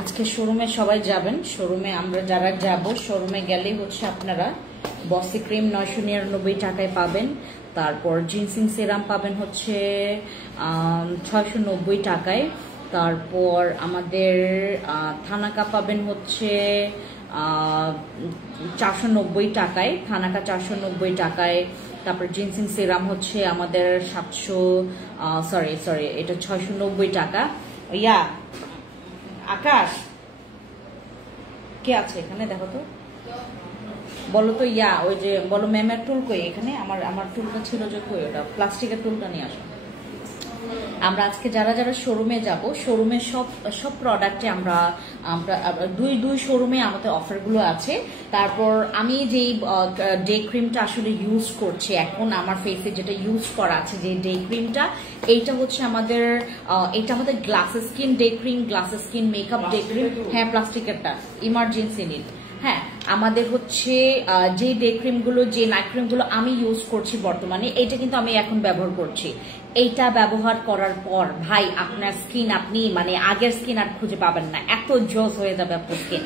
আজকে শোরুমে সবাই যাবেন। শোরুমে আমরা যারা যাব, শোরুমে গেলেই হচ্ছে আপনারা বসি ক্রিম 999 টাকায় পাবেন। তারপর জিনসিং সিরাম পাবেন হচ্ছে 690 টাকায়। তারপর আমাদের থানাকা পাবেন হচ্ছে 490 টাকায়, থানাকা 490 টাকায়। তারপর জিনসিং সিরাম হচ্ছে আমাদের 690 টাকা। ইয়া আকাশ কে আছে এখানে? দেখো তো, বলো তো। ইয়া ওই যে বলো ম্যামের টুল কই এখানে? আমার টুলটা ছিল যে কই, ওটা প্লাস্টিকের টুলটা নিয়ে আসো। আমরা আজকে যারা যারা শোরুমে যাব, শোরুমে সব প্রোডাক্টে আমরা দুই শোরুমে আমাদের অফারগুলো আছে। তারপর আমি যেই ডে ক্রিমটা আসলে ইউজ করছি এখন, আমার ফেসে যেটা ইউজ করা আছে যে ডে ক্রিমটা, এইটা হচ্ছে আমাদের glass skin day cream, glass skin makeup day cream. হ্যাঁ, প্লাস্টিকেরটা ইমার্জেন্সি নিড। হ্যাঁ, আমাদের হচ্ছে যে ডে ক্রিমগুলো, যে নাইট ক্রিমগুলো আমি ইউজ করছি বর্তমানে, এটা কিন্তু আমি এখন ব্যবহার করছি। এইটা ব্যবহার করার পর ভাই আপনার স্কিন, আপনি মানে আগের স্কিন আর খুঁজে পাবেন না, এত জোস হয়ে যাবে আপনার স্কিন,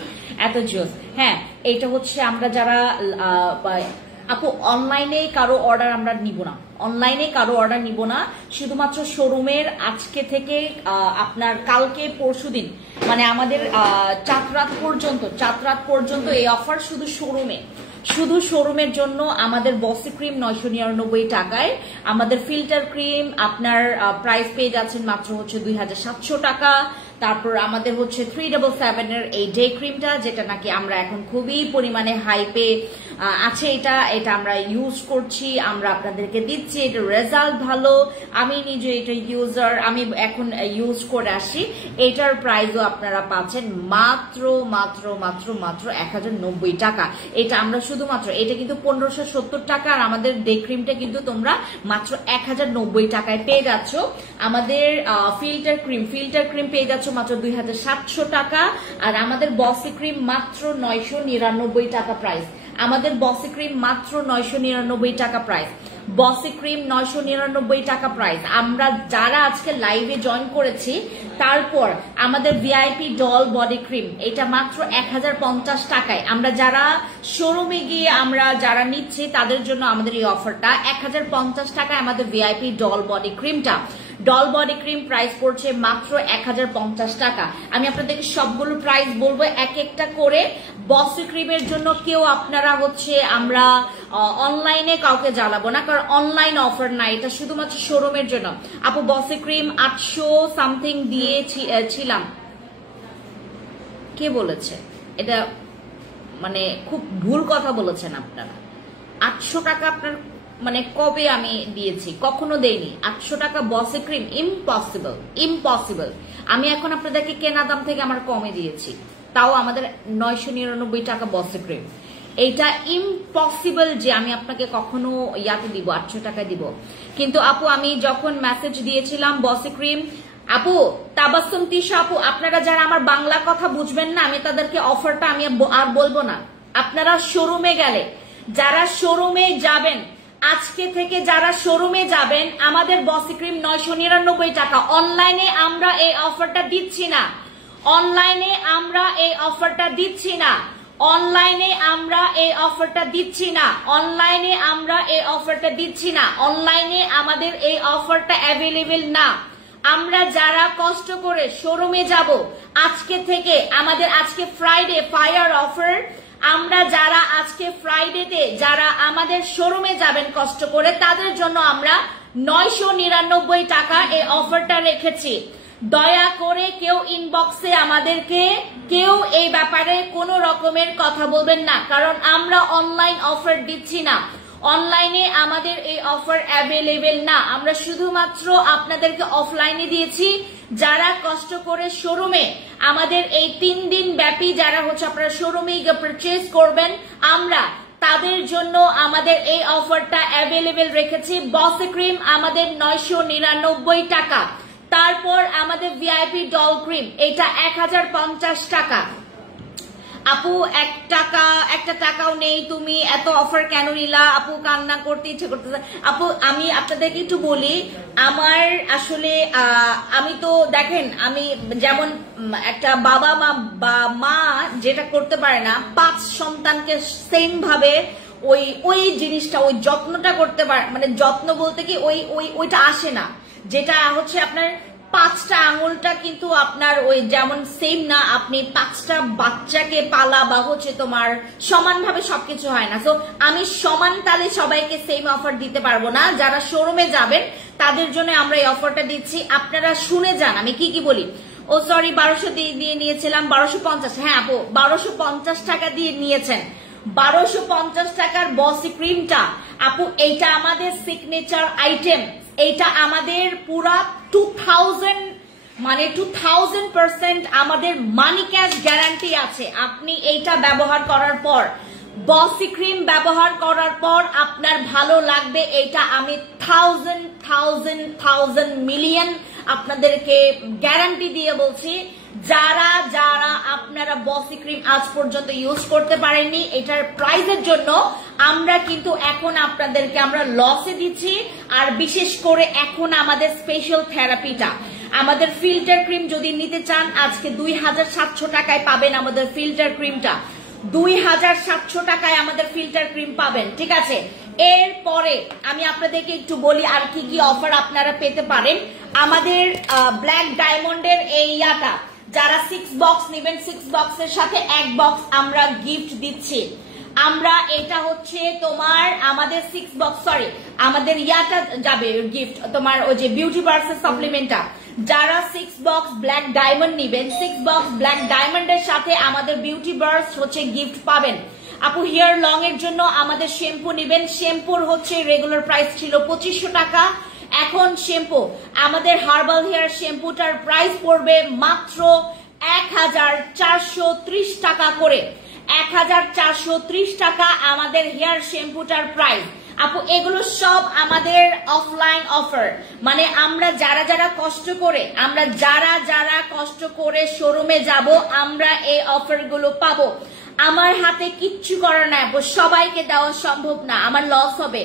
এত জোস। হ্যাঁ, এইটা হচ্ছে আমরা যারা আপু অনলাইনে কারো অর্ডার আমরা নিব না, অনলাইনে কারো অর্ডার নিব না, শুধুমাত্র শোরুমের আজকে থেকে আপনার কালকে পরশুদিন মানে আমাদের চাঁদ রাত পর্যন্ত এই অফার শুধু শোরুমের জন্য। আমাদের বসি ক্রিম 999 টাকায়, আমাদের ফিল্টার ক্রিম আপনার প্রাইস পেয়ে যাচ্ছেন মাত্র হচ্ছে 2700 টাকা। তারপর আমাদের হচ্ছে 377 এর এই ডে ক্রিমটা, যেটা নাকি আমরা এখন খুবই পরিমাণে হাইপে আছে, এটা আমরা ইউজ করছি, আমরা আপনাদেরকে দিচ্ছি, এটা রেজাল্ট ভালো। আমি নিজে এটা ইউজার, আমি এখন ইউজ করে আসি। এটার প্রাইসও আপনারা পাচ্ছেন মাত্র 1090 টাকা। এটা আমরা শুধুমাত্র, এটা কিন্তু 1570 টাকা, আর আমাদের ডে ক্রিমটা কিন্তু তোমরা মাত্র 1090 টাকায় পেয়ে যাচ্ছ। আমাদের ফিল্টার ক্রিম পেয়ে যাচ্ছ মাত্র 2700 টাকা, আর আমাদের বসি ক্রিম মাত্র 999 টাকা প্রাইস। আমাদের বসি ক্রিম মাত্র 999 টাকা প্রাইস, বসি ক্রিম 999 টাকা প্রাইস। আমরা যারা আজকে লাইভে জয়েন করেছি, তারপর আমাদের ভিআইপি ডল বডি ক্রিম, এটা মাত্র 1050 টাকায়। আমরা যারা শোরুমে গিয়ে আমরা যারা নিচ্ছি তাদের জন্য আমাদের এই অফারটা 1050 টাকায়। আমাদের ভিআইপি ডল বডি ক্রিমটা, ডল বডি ক্রিম প্রাইস পড়ছে মাত্র 1050 টাকা। আমি আপনাদেরকে সবগুলো প্রাইস বলবো এক একটা করে। বসি ক্রিমের জন্য কেউ আপনারা হচ্ছে, আমরা অনলাইনে কাউকে জ্বালাবো না, কারণ অনলাইন অফার নাই, এটা শুধুমাত্র শোরুমের জন্য। আপু বসি ক্রিম 800 সামথিং দিয়েছিলাম, কে বলেছে এটা? মানে খুব ভুল কথা বলেছেন আপনারা। 800 টাকা আপনার মানে কবে আমি দিয়েছি? কখনো দেইনি 800 টাকা বসি ক্রিম, ইম্পসিবল। আমি এখন আপনাদেরকে কেনা দাম থেকে আমার কমে দিয়েছি, তাও আমাদের 999 টাকা বসি ক্রিম। এইটা ইম্পসিবল যে আমি আপনাকে কখনো ইয়াতে দিব, 800 টাকায় দিব। কিন্তু আপু আমি যখন মেসেজ দিয়েছিলাম বসি ক্রিম, আপু তাবাসসুম তিশা আপু, আপনারা যারা আমার বাংলা কথা বুঝবেন না, আমি তাদেরকে অফারটা আমি আর বলবো না। আপনারা শোরুমে গেলে, যারা শোরুমে যাবেন আজকে থেকে, যারা শোরুমে যাবেন, আমাদের বসি ক্রিম 999 টাকা। অনলাইনে আমরা এই অফারটা দিচ্ছি না, অনলাইনে আমরা এই অফারটা দিচ্ছি না, অনলাইনে আমরা এই অফারটা দিচ্ছি না, অনলাইনে আমরা এই অফারটা দিচ্ছি না, অনলাইনে আমাদের এই অফারটা অ্যাভেলেবেল না। আমরা যারা কষ্ট করে শোরুমে যাব আজকে থেকে, আমাদের আজকে ফ্রাইডে ফায়ার অফার, আমরা যারা আজকে ফ্রাইডেতে যারা আমাদের শোরুমে যাবেন কষ্ট করে, তাদের জন্য আমরা 999 টাকা এই অফারটা রেখেছি। দয়া করে কেউ ইনবক্সে আমাদেরকে কেউ এই ব্যাপারে কোনো রকমের কথা বলবেন না, কারণ আমরা অনলাইন অফার দিচ্ছি না, অনলাইনে আমাদের এই অফার অ্যাভেলেবেল না। আমরা শুধুমাত্র আপনাদেরকে অফলাইনে দিয়েছি। যারা কষ্ট করে শোরুমে আমাদের এই 3 দিন ব্যাপী যারা হচ্ছে আপনারা শোরুমে পারচেজ করবেন, আমরা তাদের জন্য আমাদের এই অফারটা অ্যাভেলেবেল রেখেছি। বসি ক্রিম আমাদের 999 টাকা। তারপর আমাদের ভিআইপি ডল ক্রিম, এটা 1050 টাকা। আপু একটা টাকাও নেই, তুমি এত অফার কেন নিলা? আপু কান্না করতে ইচ্ছে করতেছে। আপু আমি আপনাদেরকে একটু বলি, আমার আসলে আমি তো দেখেন, আমি যেমন একটা বাবা মা যেটা করতে পারে না, 5 সন্তানকে সেম ভাবে ওই জিনিসটা, ওই যত্নটা করতে পারে, মানে যত্ন বলতে কি ওইটা আসে না, যেটা হচ্ছে আপনার 5টা আঙুলটা কিন্তু আপনার ওই যেমন সেম না, আপনি 5টা বাচ্চাকে পালা বা হচ্ছে তোমার সমানভাবে সবকিছু হয় না। তো আমি সমান তালে সবাইকে সেম অফার দিতে পারবো না। যারা শোরুমে যাবেন তাদের জন্য আমরা এই অফারটা দিচ্ছি। আপনারা শুনে যান আমি কি বলি। ও সরি, 1200 দিয়ে নিয়েছিলাম, 1250। হ্যাঁ আপু 1250 টাকা দিয়ে নিয়েছেন। 1250 টাকার বসি ক্রিমটা আপু, এইটা আমাদের সিগনেচার আইটেম। এইটা আমাদের পুরা 2000% আমাদের মানি ক্যাশ গ্যারান্টি আছে। আপনি এইটা ব্যবহার করার পর, বসি ক্রিম ব্যবহার করার পর আপনার ভালো লাগবে। এইটা আমি 1000 মিলিয়ন আপনাদেরকে গ্যারান্টি দিয়ে বলছি। যারা আপনারা বসি ক্রিম আজ পর্যন্ত ইউজ করতে পারেননি, এটার প্রাইসের জন্য আমরা কিন্তু এখন আপনাদেরকে আমরা লসে দিচ্ছি। আর বিশেষ করে এখন আমাদের স্পেশাল থেরাপিটা, আমাদের ফিল্টার ক্রিম যদি নিতে চান আজকে 2700 টাকায় পাবেন আমাদের ফিল্টার ক্রিমটা। 2700 টাকায় আমাদের ফিল্টার ক্রিম পাবেন, ঠিক আছে। এরপরে আমি আপনাদেরকে একটু বলি আর কি কি অফার আপনারা পেতে পারেন। আমাদের ব্ল্যাক ডায়মন্ডের এই ইয়াটা, যারা 6 বক্স নেবেন, 6 বক্সের সাথে 1 বক্স আমরা গিফট দিচ্ছি। আমরা এটা হচ্ছে তোমার আমাদের 6 বক্স, সরি আমাদের ইয়াটা যাবে গিফট, তোমার ওই যে বিউটি বার্সের সাপ্লিমেন্টটা। যারা 6 বক্স ব্ল্যাক ডায়মন্ড নেবেন, 6 বক্স ব্ল্যাক ডায়মন্ডের সাথে আমাদের বিউটি বার্স হচ্ছে গিফট পাবেন। আপু হেয়ার লং এর জন্য আমাদের শ্যাম্পু নেবেন, শ্যাম্পুর হচ্ছে রেগুলার প্রাইস ছিল 2500 টাকা, এখন শ্যাম্পু আমাদের হার্বাল হেয়ার শ্যাম্পুটার প্রাইস পড়বে মাত্র 1430 টাকা করে। 1430 টাকা আমাদের হেয়ার শ্যাম্পুটার প্রাইস। আপু এগুলো সব আমাদের অফলাইন অফার, মানে আমরা যারা কষ্ট করে, যারা কষ্ট করে শোরুমে যাব, আমরা এই অফার গুলো পাবো। আমার হাতে কিচ্ছু করার নাই আপু, সবাইকে দেওয়া সম্ভব না, আমার লস হবে,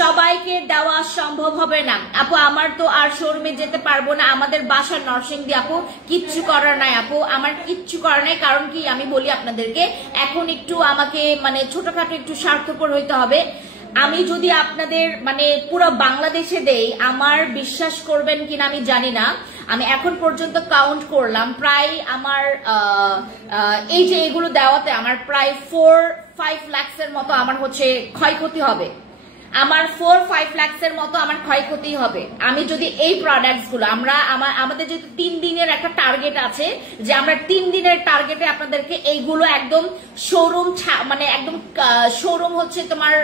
সবাইকে দেওয়া সম্ভব হবে না আপু। আমার তো আর শোরুমে যেতে পারবো না, আমাদের বাসা নরসিংদী আপু, কিচ্ছু করার নাই আপু, আমার কিচ্ছু করার নাই। কারণ কি আমি বলি আপনাদেরকে, এখন একটু আমাকে মানে ছোটখাটো একটু স্বার্থপর হইতে হবে। আমি যদি আপনাদের মানে পুরো বাংলাদেশে দেই, আমার বিশ্বাস করবেন কিনা আমি জানি না, আমি এখন পর্যন্ত কাউন্ট করলাম, প্রায় আমার এই যে এগুলো দেওয়াতে আমার প্রায় 4-5 লাখের মতো আমার হচ্ছে ক্ষয়ক্ষতি হবে। আমার 4-5 লাখের মতো আমার ক্ষয়ক্ষতি হবে আমি যদি এই প্রোডাক্টস গুলো আমাদের যেহেতু 3 দিনের একটা টার্গেট আছে, যে আমরা 3 দিনের টার্গেটে আপনাদেরকে এইগুলো একদম শোরুম মানে একদম শোরুম হচ্ছে তোমার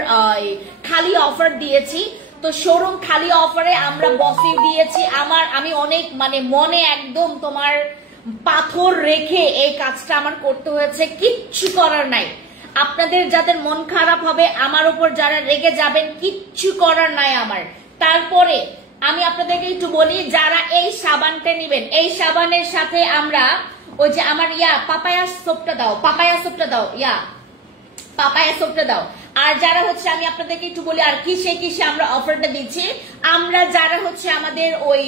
খালি অফার দিয়েছি। তো শোরুম খালি অফারে আমরা বসে দিয়েছি। আমি অনেক মানে মনে একদম তোমার পাথর রেখে এই কাজটা আমার করতে হয়েছে, কিচ্ছু করার নাই। আপনাদের যাদের মন খারাপ হবে, আমার উপর যারা রেগে যাবেন, কিচ্ছু করার নাই আমার। তারপরে আমি আপনাদেরকে একটু বলি, যারা এই সাবানটা নেবেন, এই সাবানের সাথে আমরা ওই যে আমার পাপায়া সোপটা দাও, পাপায়া সোপটা দাও, পাপায়া সোপটা দাও। আর যারা হচ্ছে আমি আপনাদেরকে একটু বলি আর কিসে আমরা অফারটা দিচ্ছি। আমরা যারা হচ্ছে আমাদের ওই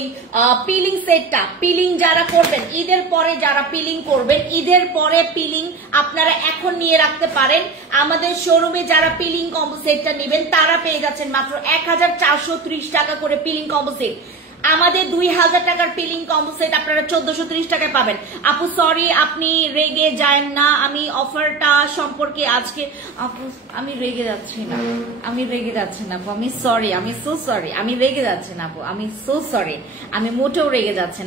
পিলিং সেটটা, পিলিং যারা করবেন ঈদের পরে, যারা পিলিং করবেন ঈদের পরে, পিলিং আপনারা এখন নিয়ে রাখতে পারেন। আমাদের শোরুমে যারা পিলিং কম্বো সেটটা নেবেন তারা পেয়ে যাচ্ছেন মাত্র 1430 টাকা করে পিলিং কম্বো সেট। আমাদের 2000 টাকার পিলিং কম্বো সেট আপনারা 1430 টাকায় পাবেন। আপু সরি, আপনি রেগে যান না, আমি অফারটা সম্পর্কে আজকে আপু আমি রেগে যাচ্ছি না, আমি রেগে যাচ্ছি না আপু, আমি সরি, আমি সো সরি, আমি রেগে যাচ্ছি না আপু, আমি সো সরি, আমি মোটেও রেগে যাচ্ছে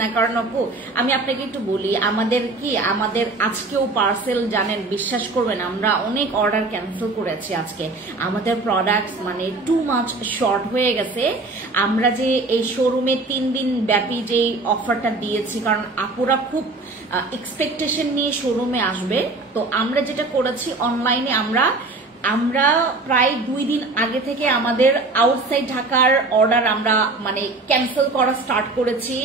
না কারণ আপু আমি আপনাকে একটু বলি, আমাদের আজকেও পার্সেল জানেন, বিশ্বাস করবেন আমরা অনেক অর্ডার ক্যান্সেল করেছি আজকে। আমাদের প্রোডাক্টস মানে টু মাচ শর্ট হয়ে গেছে। আমরা যে এই শোরুমে 3 দিন ব্যাপী যে অফারটা দিয়েছি, কারণ আপুরা খুব এক্সপেকটেশন নিয়ে শোরুমে আসবে, তো আমরা যেটা করেছি অনলাইনে আমরা আমরা প্রায় 2 দিন আগে থেকে আমাদের আউটসাইড ঢাকার অর্ডার আমরা মানে ক্যান্সেল করা স্টার্ট করেছি।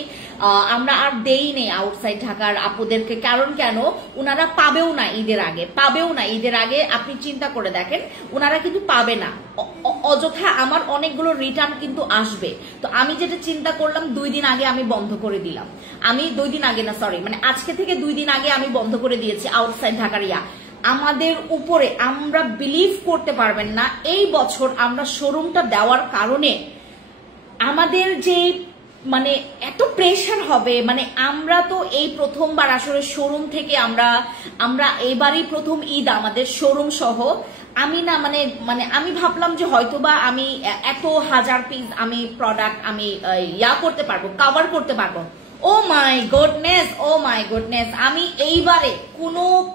আমরা আর দেই নেই আউটসাইড ঢাকার আপুদেরকে, কারণ কেন, ওনারা পাবেও না ঈদের আগে, পাবেও না ঈদের আগে। আপনি চিন্তা করে দেখেন, ওনারা কিন্তু পাবে না, অযথা আমার অনেকগুলো রিটার্ন কিন্তু আসবে। তো আমি যেটা চিন্তা করলাম 2 দিন আগে আমি বন্ধ করে দিলাম। আমি 2 দিন আগে না, সরি, মানে আজকে থেকে 2 দিন আগে আমি বন্ধ করে দিয়েছি আউটসাইড ঢাকার আমাদের উপরে। আমরা বিলিভ করতে পারবেন না, এই বছর আমরা শোরুমটা দেওয়ার কারণে আমাদের যে মানে এত প্রেশার হবে, মানে আমরা তো এই প্রথমবার আসলে শোরুম থেকে আমরা এবারই প্রথম ঈদ আমাদের শোরুম সহ। আমি না মানে মানে আমি ভাবলাম যে হয়তোবা আমি এত হাজার পিস আমি প্রোডাক্ট আমি করতে পারবো, কভার করতে পারবো। ও my goodness, O my goodness, আমি এইবারে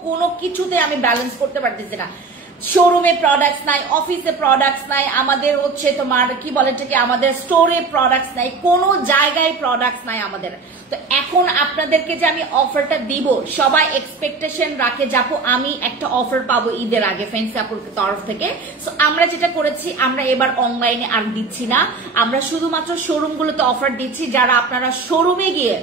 কোনো কিছুতে আমি ব্যালেন্স করতে পারতেছি না। শোরুমে প্রোডাক্টস নাই, অফিসে প্রোডাক্টস নাই, আমাদের হচ্ছে তোমার কি বলে এটাকে, আমাদের স্টোরে প্রোডাক্টস নাই, কোনো জায়গায় প্রোডাক্টস নাই আমাদের। তো এখন আপনাদেরকে যে আমি অফারটা দিব, সবাই এক্সপেকটেশন রাখে যাবো আমি একটা অফার পাবো ঈদের আগে ফ্যান্সি আপুর তরফ থেকে। সো আমরা যেটা করেছি, আমরা এবার অনলাইনে আর দিচ্ছি না, আমরা শুধুমাত্র শোরুমগুলোতে অফার দিচ্ছি। যারা আপনারা শোরুমে গিয়ে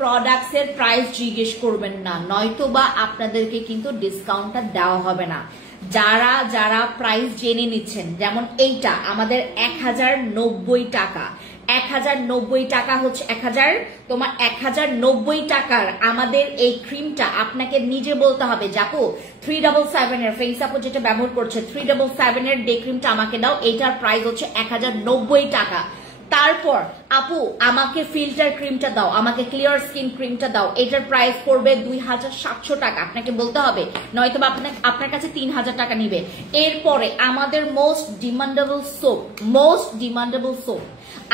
প্রোডাক্টস এর প্রাইস জিজ্ঞেস করবেন না, নয়তোবা আপনাদেরকে কিন্তু ডিসকাউন্টটা দেওয়া হবে না। যারা যারা প্রাইস জেনে নিচ্ছেন, যেমন এইটা আমাদের 1090 টাকা, 1090 টাকা হচ্ছে 1090 টাকার আমাদের এই ক্রিমটা আপনাকে নিজে বলতে হবে যাপু 377 এর ফেস আপু যেটা ব্যবহার করছে 377 এর ডে ক্রিমটা আমাকে দাও, এটার প্রাইস হচ্ছে 1090 টাকা। তারপর আপু আমাকে ফিল্টার ক্রিমটা দাও, আমাকে ক্লিয়ার স্কিন ক্রিমটা দাও, এটার প্রাইস পড়বে 2700 টাকা, আপনাকে বলতে হবে, নয়তো আপনার কাছে 3000 টাকা নিবে। এরপরে আমাদের মোস্ট ডিমান্ডেবল সোপ,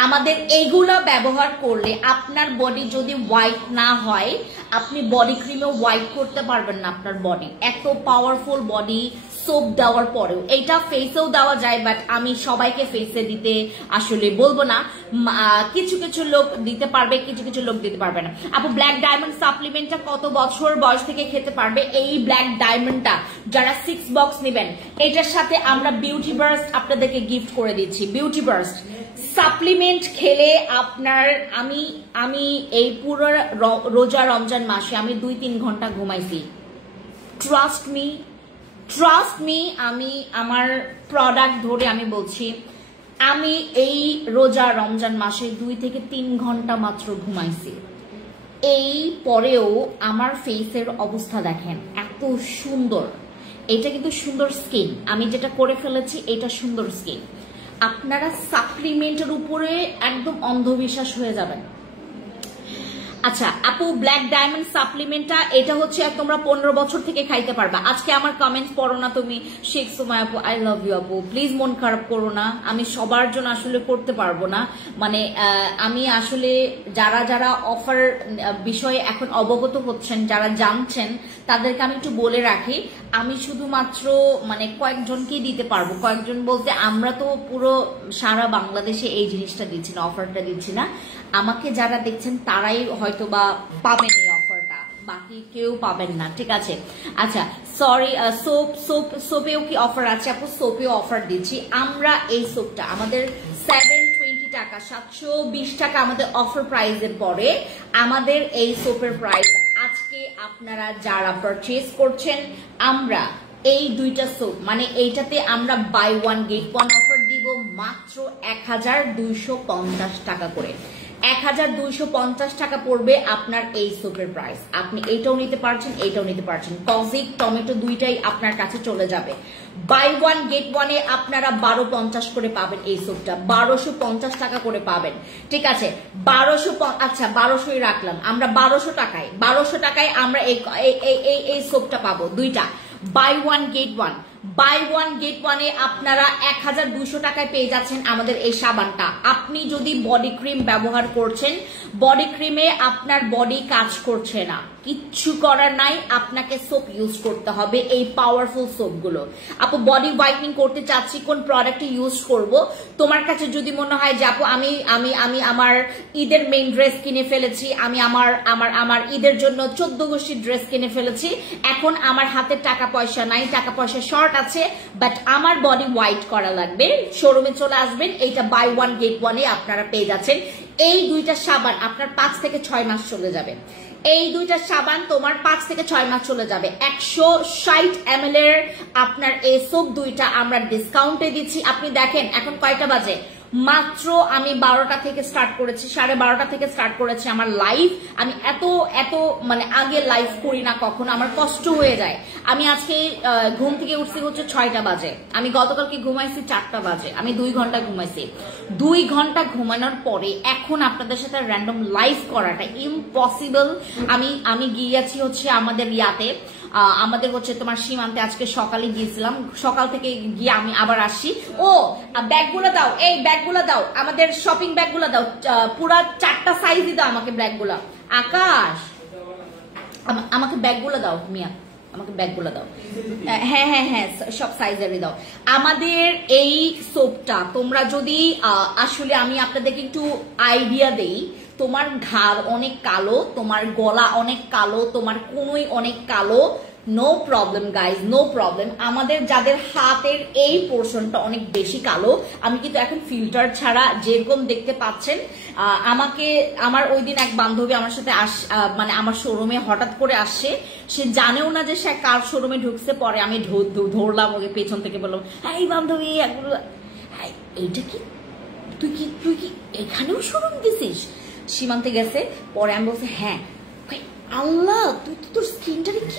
আমাদের এইগুলা ব্যবহার করলে আপনার বডি যদি হোয়াইট না হয়, আপনি বডি ক্রিমে হোয়াইট করতে পারবেন না আপনার বডি, এত পাওয়ারফুল বডি সোপ দেওয়ার পরেও। এইটা ফেসেও দেওয়া যায়, বাট আমি সবাইকে ফেসে দিতে আসলে বলবো না, কিছু কিছু লোক দিতে পারবে, কিছু কিছু লোক দিতে পারবে না। আপু ব্ল্যাক ডায়মন্ড সাপ্লিমেন্টটা কত বছর বয়স থেকে খেতে পারবে? এই ব্ল্যাক ডায়মন্ডটা যারা 6 বক্স নেবেন, এটার সাথে আমরা বিউটি বার্স্ট আপনাদেরকে গিফট করে দিচ্ছি। বিউটি বার্স্ট সাপ্লিমেন্ট খেলে আপনার, আমি এই পুরো রোজা রমজান মাসে আমি 2-3 ঘন্টা ঘুমাইছি, ট্রাস্ট মি, আমি আমার প্রোডাক্ট ধরে আমি বলছি, আমি এই রোজা রমজান মাসে 2 থেকে 3 ঘন্টা মাত্র ঘুমাইছি। এই পরেও আমার ফেসের অবস্থা দেখেন, এত সুন্দর। এটা কিন্তু সুন্দর স্কিন, আমি যেটা করে ফেলেছি এটা সুন্দর স্কিন। আপনারা সাপ্লিমেন্টের উপরে একদম অন্ধবিশ্বাস হয়ে যাবেন। আচ্ছা আপু ব্ল্যাক ডায়মন্ড সাপ্লিমেন্টটা এটা হচ্ছে তোমরা 15 বছর থেকে খাইতে পারবা। আজকে আমার কমেন্টস পড়ো না তুমি, শেখ সুমাই আপু আই লাভ ইউ আপু, প্লিজ মন খারাপ করো না, আমি সবার জন্য আসলে করতে পারবো না। মানে আমি আসলে যারা যারা অফার বিষয়ে এখন অবগত হচ্ছেন, যারা জানছেন, তাদেরকে আমি একটু বলে রাখি, আমি শুধুমাত্র মানে কয়েকজনকেই দিতে পারবো। কয়েকজন বলতে আমরা তো পুরো সারা বাংলাদেশে এই জিনিসটা দিচ্ছি না, অফারটা দিচ্ছি না। আমাকে যারা দেখছেন তারাই হয়তো বা পাবেন এই অফারটা, বাকি কেউ পাবেন না, ঠিক আছে? আচ্ছা সরি, সোপেও কি অফার আছে আপু? সোপেও অফার দিচ্ছি আমরা। এই সোপটা আমাদের 720 টাকা, 720 টাকা আমাদের অফার প্রাইসের পরে আমাদের এই সোপের প্রাইস আজকে আপনারা যারা পারচেজ করছেন, আমরা এই 2টা সোপ মানে এইটাতে আমরা বাই 1 গেট 1 অফার দিব মাত্র 1250 টাকা করে। 1250 টাকা পড়বে আপনার এই সোপের প্রাইস। আপনি এইটাও নিতে পারছেন, এইটাও নিতে পারছেন, কজিক টমেটো দুইটাই আপনার কাছে চলে যাবে। বাই 1 গেট 1 এ আপনারা 1250 করে পাবেন এই সোপটা, 1250 টাকা করে পাবেন, ঠিক আছে? 1200, আচ্ছা 1200ই রাখলাম আমরা, 1200 টাকায় আমরা এই সোপটা পাবো দুইটা, বাই 1 গেট 1। বাই 1 গেট 1 এ আপনারা 1200 টাকায় পেয়ে যাচ্ছেন আমাদের এই সাবানটা। আপনি যদি বডি ক্রিম ব্যবহার করছেন, বডি ক্রিমে আপনার বডি কাজ করছে না, কিচ্ছু করার নাই, আপনাকে সোপ ইউজ করতে হবে, এই পাওয়ারফুল সোপগুলো। আপু বডি হোয়াইটনিং করতে চাচ্ছি, কোন প্রোডাক্ট ইউজ করব? তোমার কাছে যদি মনে হয় যে আপু আমি আমি আমি আমার ঈদের মেইন ড্রেস কিনে ফেলেছি, আমি আমার আমার আমার ঈদের জন্য 14 গোষ্ঠীর ড্রেস কিনে ফেলেছি, এখন আমার হাতে টাকা পয়সা নাই, টাকা পয়সা শর্ট আছে, বাট আমার বডি হোয়াইট করা লাগবে, শোরুমে চলে আসবেন, এইটা বাই 1 get 1 এ আপনারা পেয়ে যাচ্ছেন। এই দুইটা সাবান আপনার 5 থেকে 6 মাস চলে যাবে। এই দুইটা সাবান তোমার 5 থেকে 6 মাস চলে যাবে। 160 ml এর আপনার এই সোপ দুইটা আমরা ডিসকাউন্টে দিচ্ছি। আপনি দেখেন এখন কয়টা বাজে, মাত্র আমি 12টা থেকে স্টার্ট করেছি, 12:30 থেকে স্টার্ট করেছি আমার লাইভ। আমি এত এত মানে আগে লাইভ করি না কখনো, আমার কষ্ট হয়ে যায়। আমি আজকে ঘুম থেকে উঠছি হচ্ছে 6টা বাজে, আমি গতকালকে ঘুমাইছি 4টা বাজে, আমি 2 ঘন্টা ঘুমাইছি। 2 ঘন্টা ঘুমানোর পরে এখন আপনাদের সাথে র্যান্ডম লাইভ করাটা ইম্পসিবল। আমি গিয়েছি হচ্ছে আমাদের ইয়াতে, আমাদের হচ্ছে তোমার সীমান্তে আজকে সকালে গিয়েছিলাম, সকাল থেকে গিয়ে আমি আবার আসছি। ও ব্যাগগুলো দাও, এই ব্যাগগুলো দাও, আমাদের শপিং ব্যাগগুলো দাও, পুরা 4টা সাইজই দাও আমাকে ব্যাগগুলো। আকাশ আমাকে ব্যাগগুলো দাও, মিয়া আমাকে ব্যাগগুলো দাও। হ্যাঁ হ্যাঁ হ্যাঁ সব সাইজেরই দাও। আমাদের এই সোপটা তোমরা যদি আসলে আমি আপনাদেরকে একটু আইডিয়া দেই, তোমার ঘাড় অনেক কালো, তোমার গলা অনেক কালো, তোমার কোনোই অনেক কালো, no problem guys, no problem. আমাদের যাদের হাতের এই পোর্শনটা অনেক বেশি কালো, আমি কিন্তু এখন ফিল্টার ছাড়া যেরকম দেখতে পাচ্ছেন, আমাকে আমার ওই দিন এক বান্ধবী আমার সাথে মানে আমার শোরুমে হঠাৎ করে আসছে, সে জানেও না যে সে কার শোরুমে ঢুকছে। পরে আমি ধরলাম ওকে পেছন থেকে, বললাম হ্যাঁ বান্ধবী এইটা কি, তুই কি এখানেও শোরুম দিছিস? সীমান্তে গেছে, পরে আমি বলছি হ্যাঁ। আল্লাহ তুই তো তোর স্কিনটারে কি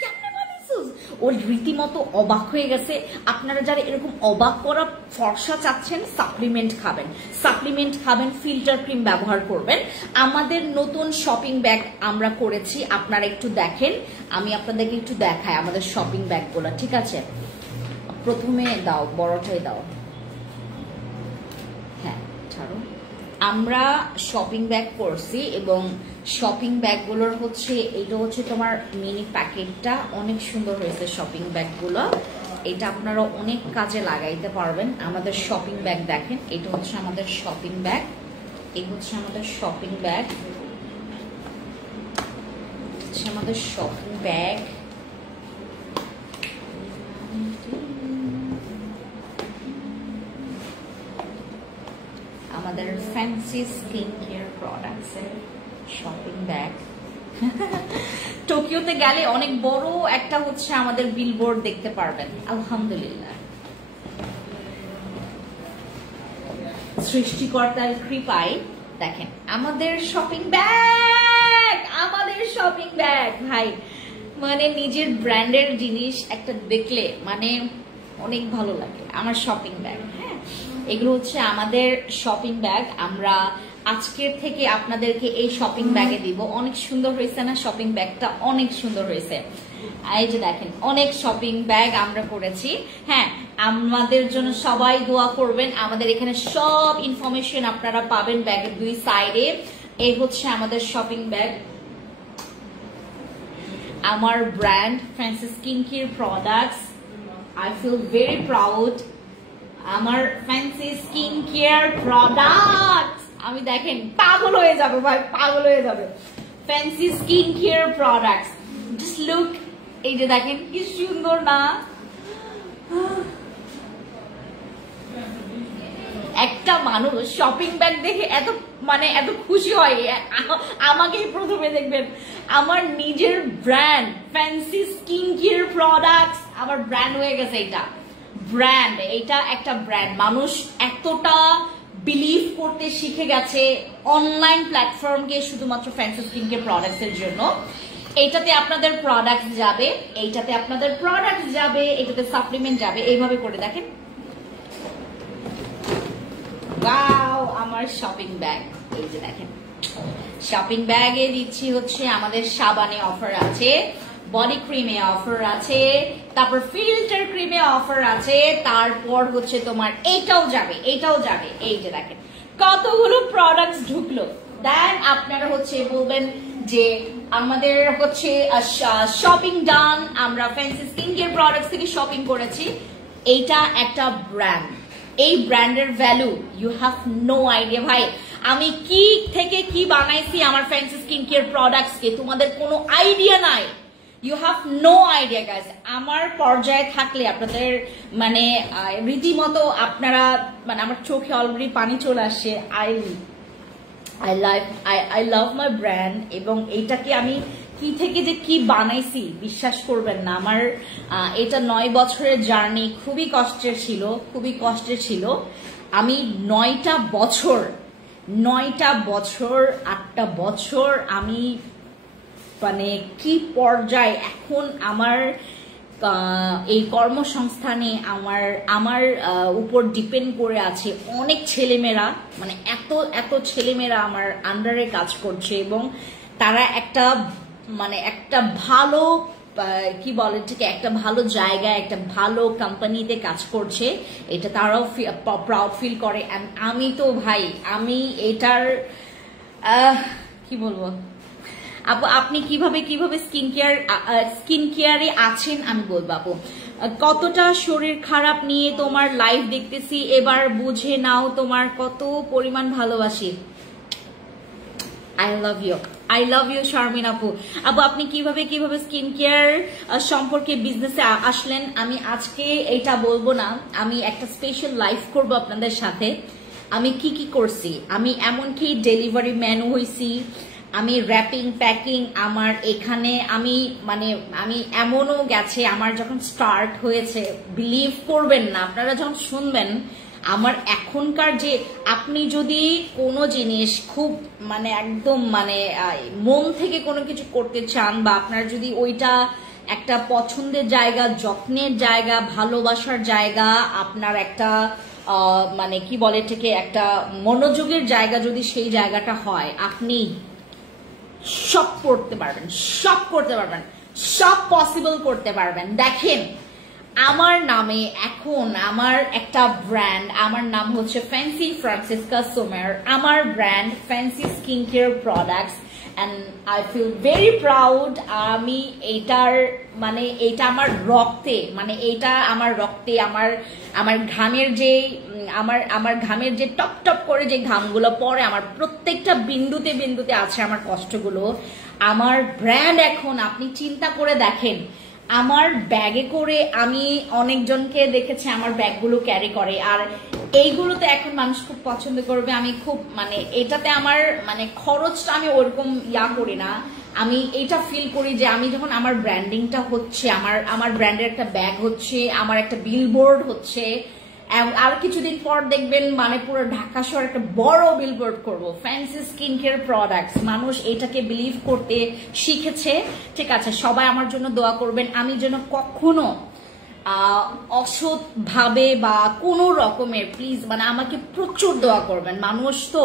কেমনে বানাইছিস? ওর রীতিমতো অবাক হয়ে গেছে। আপনারা যারা এরকম অবাক করা ফর্সা চাচ্ছেন, সাপ্লিমেন্ট খাবেন, ফিল্টার ক্রিম ব্যবহার করবেন। আমাদের নতুন শপিং ব্যাগ আমরা করেছি, আপনারা একটু দেখেন, আমি আপনাদেরকে একটু দেখাই আমাদের শপিং ব্যাগগুলো, ঠিক আছে? প্রথমে দাও, বড়টাই দাও, হ্যাঁ ছাড়ো। আমরা শপিং ব্যাগ করছি এবং শপিং ব্যাগগুলোর হচ্ছে এইটা হচ্ছে তোমার মিনি প্যাকেটটা, অনেক সুন্দর হয়েছে শপিং ব্যাগগুলো। এটা আপনারা অনেক কাজে লাগাইতে পারবেন। আমাদের শপিং ব্যাগ দেখেন, এটা হচ্ছে আমাদের শপিং ব্যাগ, এই হচ্ছে আমাদের শপিং ব্যাগ, হচ্ছে আমাদের শপিং ব্যাগ। আমাদের ফ্যান্সি স্কিন কেয়ার প্রোডাক্টস এর শপিং ব্যাগ। টোকিওতে গেলে অনেক বড় একটা হচ্ছে আমাদের বিলবোর্ড দেখতে পারবেন, আলহামদুলিল্লাহ সৃষ্টিকর্তার কৃপায়। দেখেন আমাদের শপিং ব্যাগ ভাই, মানে নিজের ব্র্যান্ডের জিনিস একটা দেখলে মানে অনেক ভালো লাগে। আমার শপিং ব্যাগ, হ্যাঁ এগুলো হচ্ছে আমাদের শপিং ব্যাগ। আমরা আজকের থেকে আপনাদেরকে এই শপিং ব্যাগে দিব। অনেক সুন্দর হয়েছে না শপিং ব্যাগটা? অনেক সুন্দর হয়েছে। এই যে দেখেন অনেক শপিং ব্যাগ আমরা করেছি। হ্যাঁ আমাদের জন্য সবাই দোয়া করবেন। আমাদের এখানে সব ইনফরমেশন আপনারা পাবেন ব্যাগের 2 সাইডে। এই হচ্ছে আমাদের শপিং ব্যাগ, আমার brand fancy skin care products. I feel very proud আমার ফ্যান্সি স্কিন কেয়ার প্রোডাক্টস। আমি দেখেন পাগল হয়ে যাবে ভাই, পাগল হয়ে যাবে। Fancy skin care products, just look, এই যে দেখেন কি সুন্দর না? একটা মানুষ শপিং ব্যাগ দেখে এত মানে এত খুশি হয়, আমাকেই প্রথমে দেখবেন। আমার নিজের brand fancy skin care products, আমার ব্র্যান্ড হয়ে গেছে। এটা ব্র্যান্ড, এটা একটা ব্র্যান্ড। মানুষ এতটা বিলিভ করতে শিখে গেছে অনলাইন প্ল্যাটফর্মকে শুধুমাত্র ফ্যান্সি স্কিন কেয়ার প্রোডাক্টস এর জন্য। এইটাতে আপনাদের প্রোডাক্ট যাবে, এইটাতে আপনাদের প্রোডাক্ট যাবে, এটাতে সাপ্লিমেন্ট যাবে, এইভাবে করে দেখেন। ওয়াও আমার শপিং ব্যাগ, এই যে দেখেন শপিং ব্যাগে দিচ্ছি হচ্ছে আমাদের সাবানে অফার আছে, বডি ক্রিমে অফার আছে, তারপর ফিল্টার ক্রিমে অফার আছে, তারপর হচ্ছে তোমার এটাও যাবে, এটাও যাবে। এই যে দেখেন কতগুলো প্রোডাক্টস ঢুকলো। দেন আপনারা হচ্ছে বলবেন যে আমাদের হচ্ছে শপিং ডান, আমরা ফ্যান্সি স্কিন কেয়ার প্রোডাক্টস থেকে শপিং করেছি। এইটা একটা ব্র্যান্ড, এই ব্র্যান্ডের value you have no idea ভাই। আমি কি থেকে কি বানাইছি আমার ফ্যান্সি স্কিন কেয়ার প্রোডাক্টস কে, তোমাদের কোনো আইডিয়া নাই। You have no idea guys. আমার পর্যায়ে থাকলে আপনাদের মানে রীতিমতো আপনারা মানে আমার চোখে অলরেডি পানি চলে আসছে। I love my brand, এবং এইটাকে আমি কি থেকে যে কি বানাইছি বিশ্বাস করবেন না। আমার এটা 9 বছরের জার্নি, খুবই কষ্টের ছিল। আমি 9টা বছর 8টা বছর আমি মানে কি পর্যায়ে এখন আমার এই কর্মসংস্থানে আমার উপর ডিপেন্ড করে আছে অনেক ছেলেমেয়েরা, মানে এত ছেলেমেয়েরা আমার আন্ডারে কাজ করছে, এবং তারা একটা ভালো কি বলে ঠিক একটা ভালো জায়গায় একটা ভালো কোম্পানিতে কাজ করছে, এটা তারাও প্রাউড ফিল করে। আমি তো ভাই আমি এটার কি বলবো আপু, আপনি কিভাবে স্কিন কেয়ারে আছেন আমি বলবো আপু। কতটা শরীর খারাপ নিয়ে তোমার লাইভ দেখতেছি, এবার বুঝে নাও তোমার কত পরিমাণ ভালোবাসি। I love you শারমিন আপু। আপনি কিভাবে স্কিন কেয়ার সম্পর্কে বিজনেসে আসলেন? আমি আজকে এটা বলবো না, আমি একটা স্পেশাল লাইভ করব আপনাদের সাথে। আমি কি করছি, আমি এমনকি ডেলিভারি ম্যানও হইছি, আমি র্যাপিং প্যাকিং, আমার এখানে আমি এমনও গেছে আমার যখন স্টার্ট হয়েছে, বিলিভ করবেন না আপনারা যখন শুনবেন আমার এখনকার যে, আপনি যদি কোনো জিনিস খুব একদম মন থেকে কোনো কিছু করতে চান, বা আপনার যদি ওইটা একটা পছন্দের জায়গা, যত্নের জায়গা, ভালোবাসার জায়গা, আপনার একটা কি বলে থেকে একটা মনোযোগের জায়গা যদি সেই জায়গাটা হয়, আপনি সব করতে পারবেন, সব পসিবল করতে পারবেন। দেখেন আমার নামে এখন আমার একটা ব্র্যান্ড, আমার নাম হচ্ছে ফ্যান্সি ফ্রান্সিসকা সোমের, আমার brand fancy skin care products, and I feel very proud. আমি এইটার এটা আমার রক্তে, এইটা আমার রক্তে, আমার ঘামের যে আমার ঘামের যে টপ টপ করে যে ঘামগুলো পড়ে, আমার প্রত্যেকটা বিন্দুতে আছে আমার কষ্টগুলো। আমার ব্র্যান্ড এখন আপনি চিন্তা করে দেখেন, আমার ব্যাগে করে আমি অনেকজনকে দেখেছি আমার ব্যাগগুলো ক্যারি করে, আর এইগুলোতে এখন মানুষ খুব পছন্দ করবে। আমি খুব এটাতে আমার খরচটা আমি ওরকম করি না। আমি এটা ফিল করি যে আমি যখন আমার ব্র্যান্ডিংটা হচ্ছে, আমার ব্র্যান্ডের একটা ব্যাগ হচ্ছে, আমার একটা বিলবোর্ড হচ্ছে, আর কিছুদিন পর দেখবেন পুরো ঢাকা শহর একটা বড় বিলবোর্ড করব, ফ্যান্সি স্কিন কেয়ার প্রোডাক্টস। মানুষ এটাকে বিলিভ করতে শিখেছে। ঠিক আছে, সবাই আমার জন্য দোয়া করবেন, আমি যেন কখনো অসৎ ভাবে বা কোনো রকমের, প্লিজ আমাকে প্রচুর দোয়া করবেন। মানুষ তো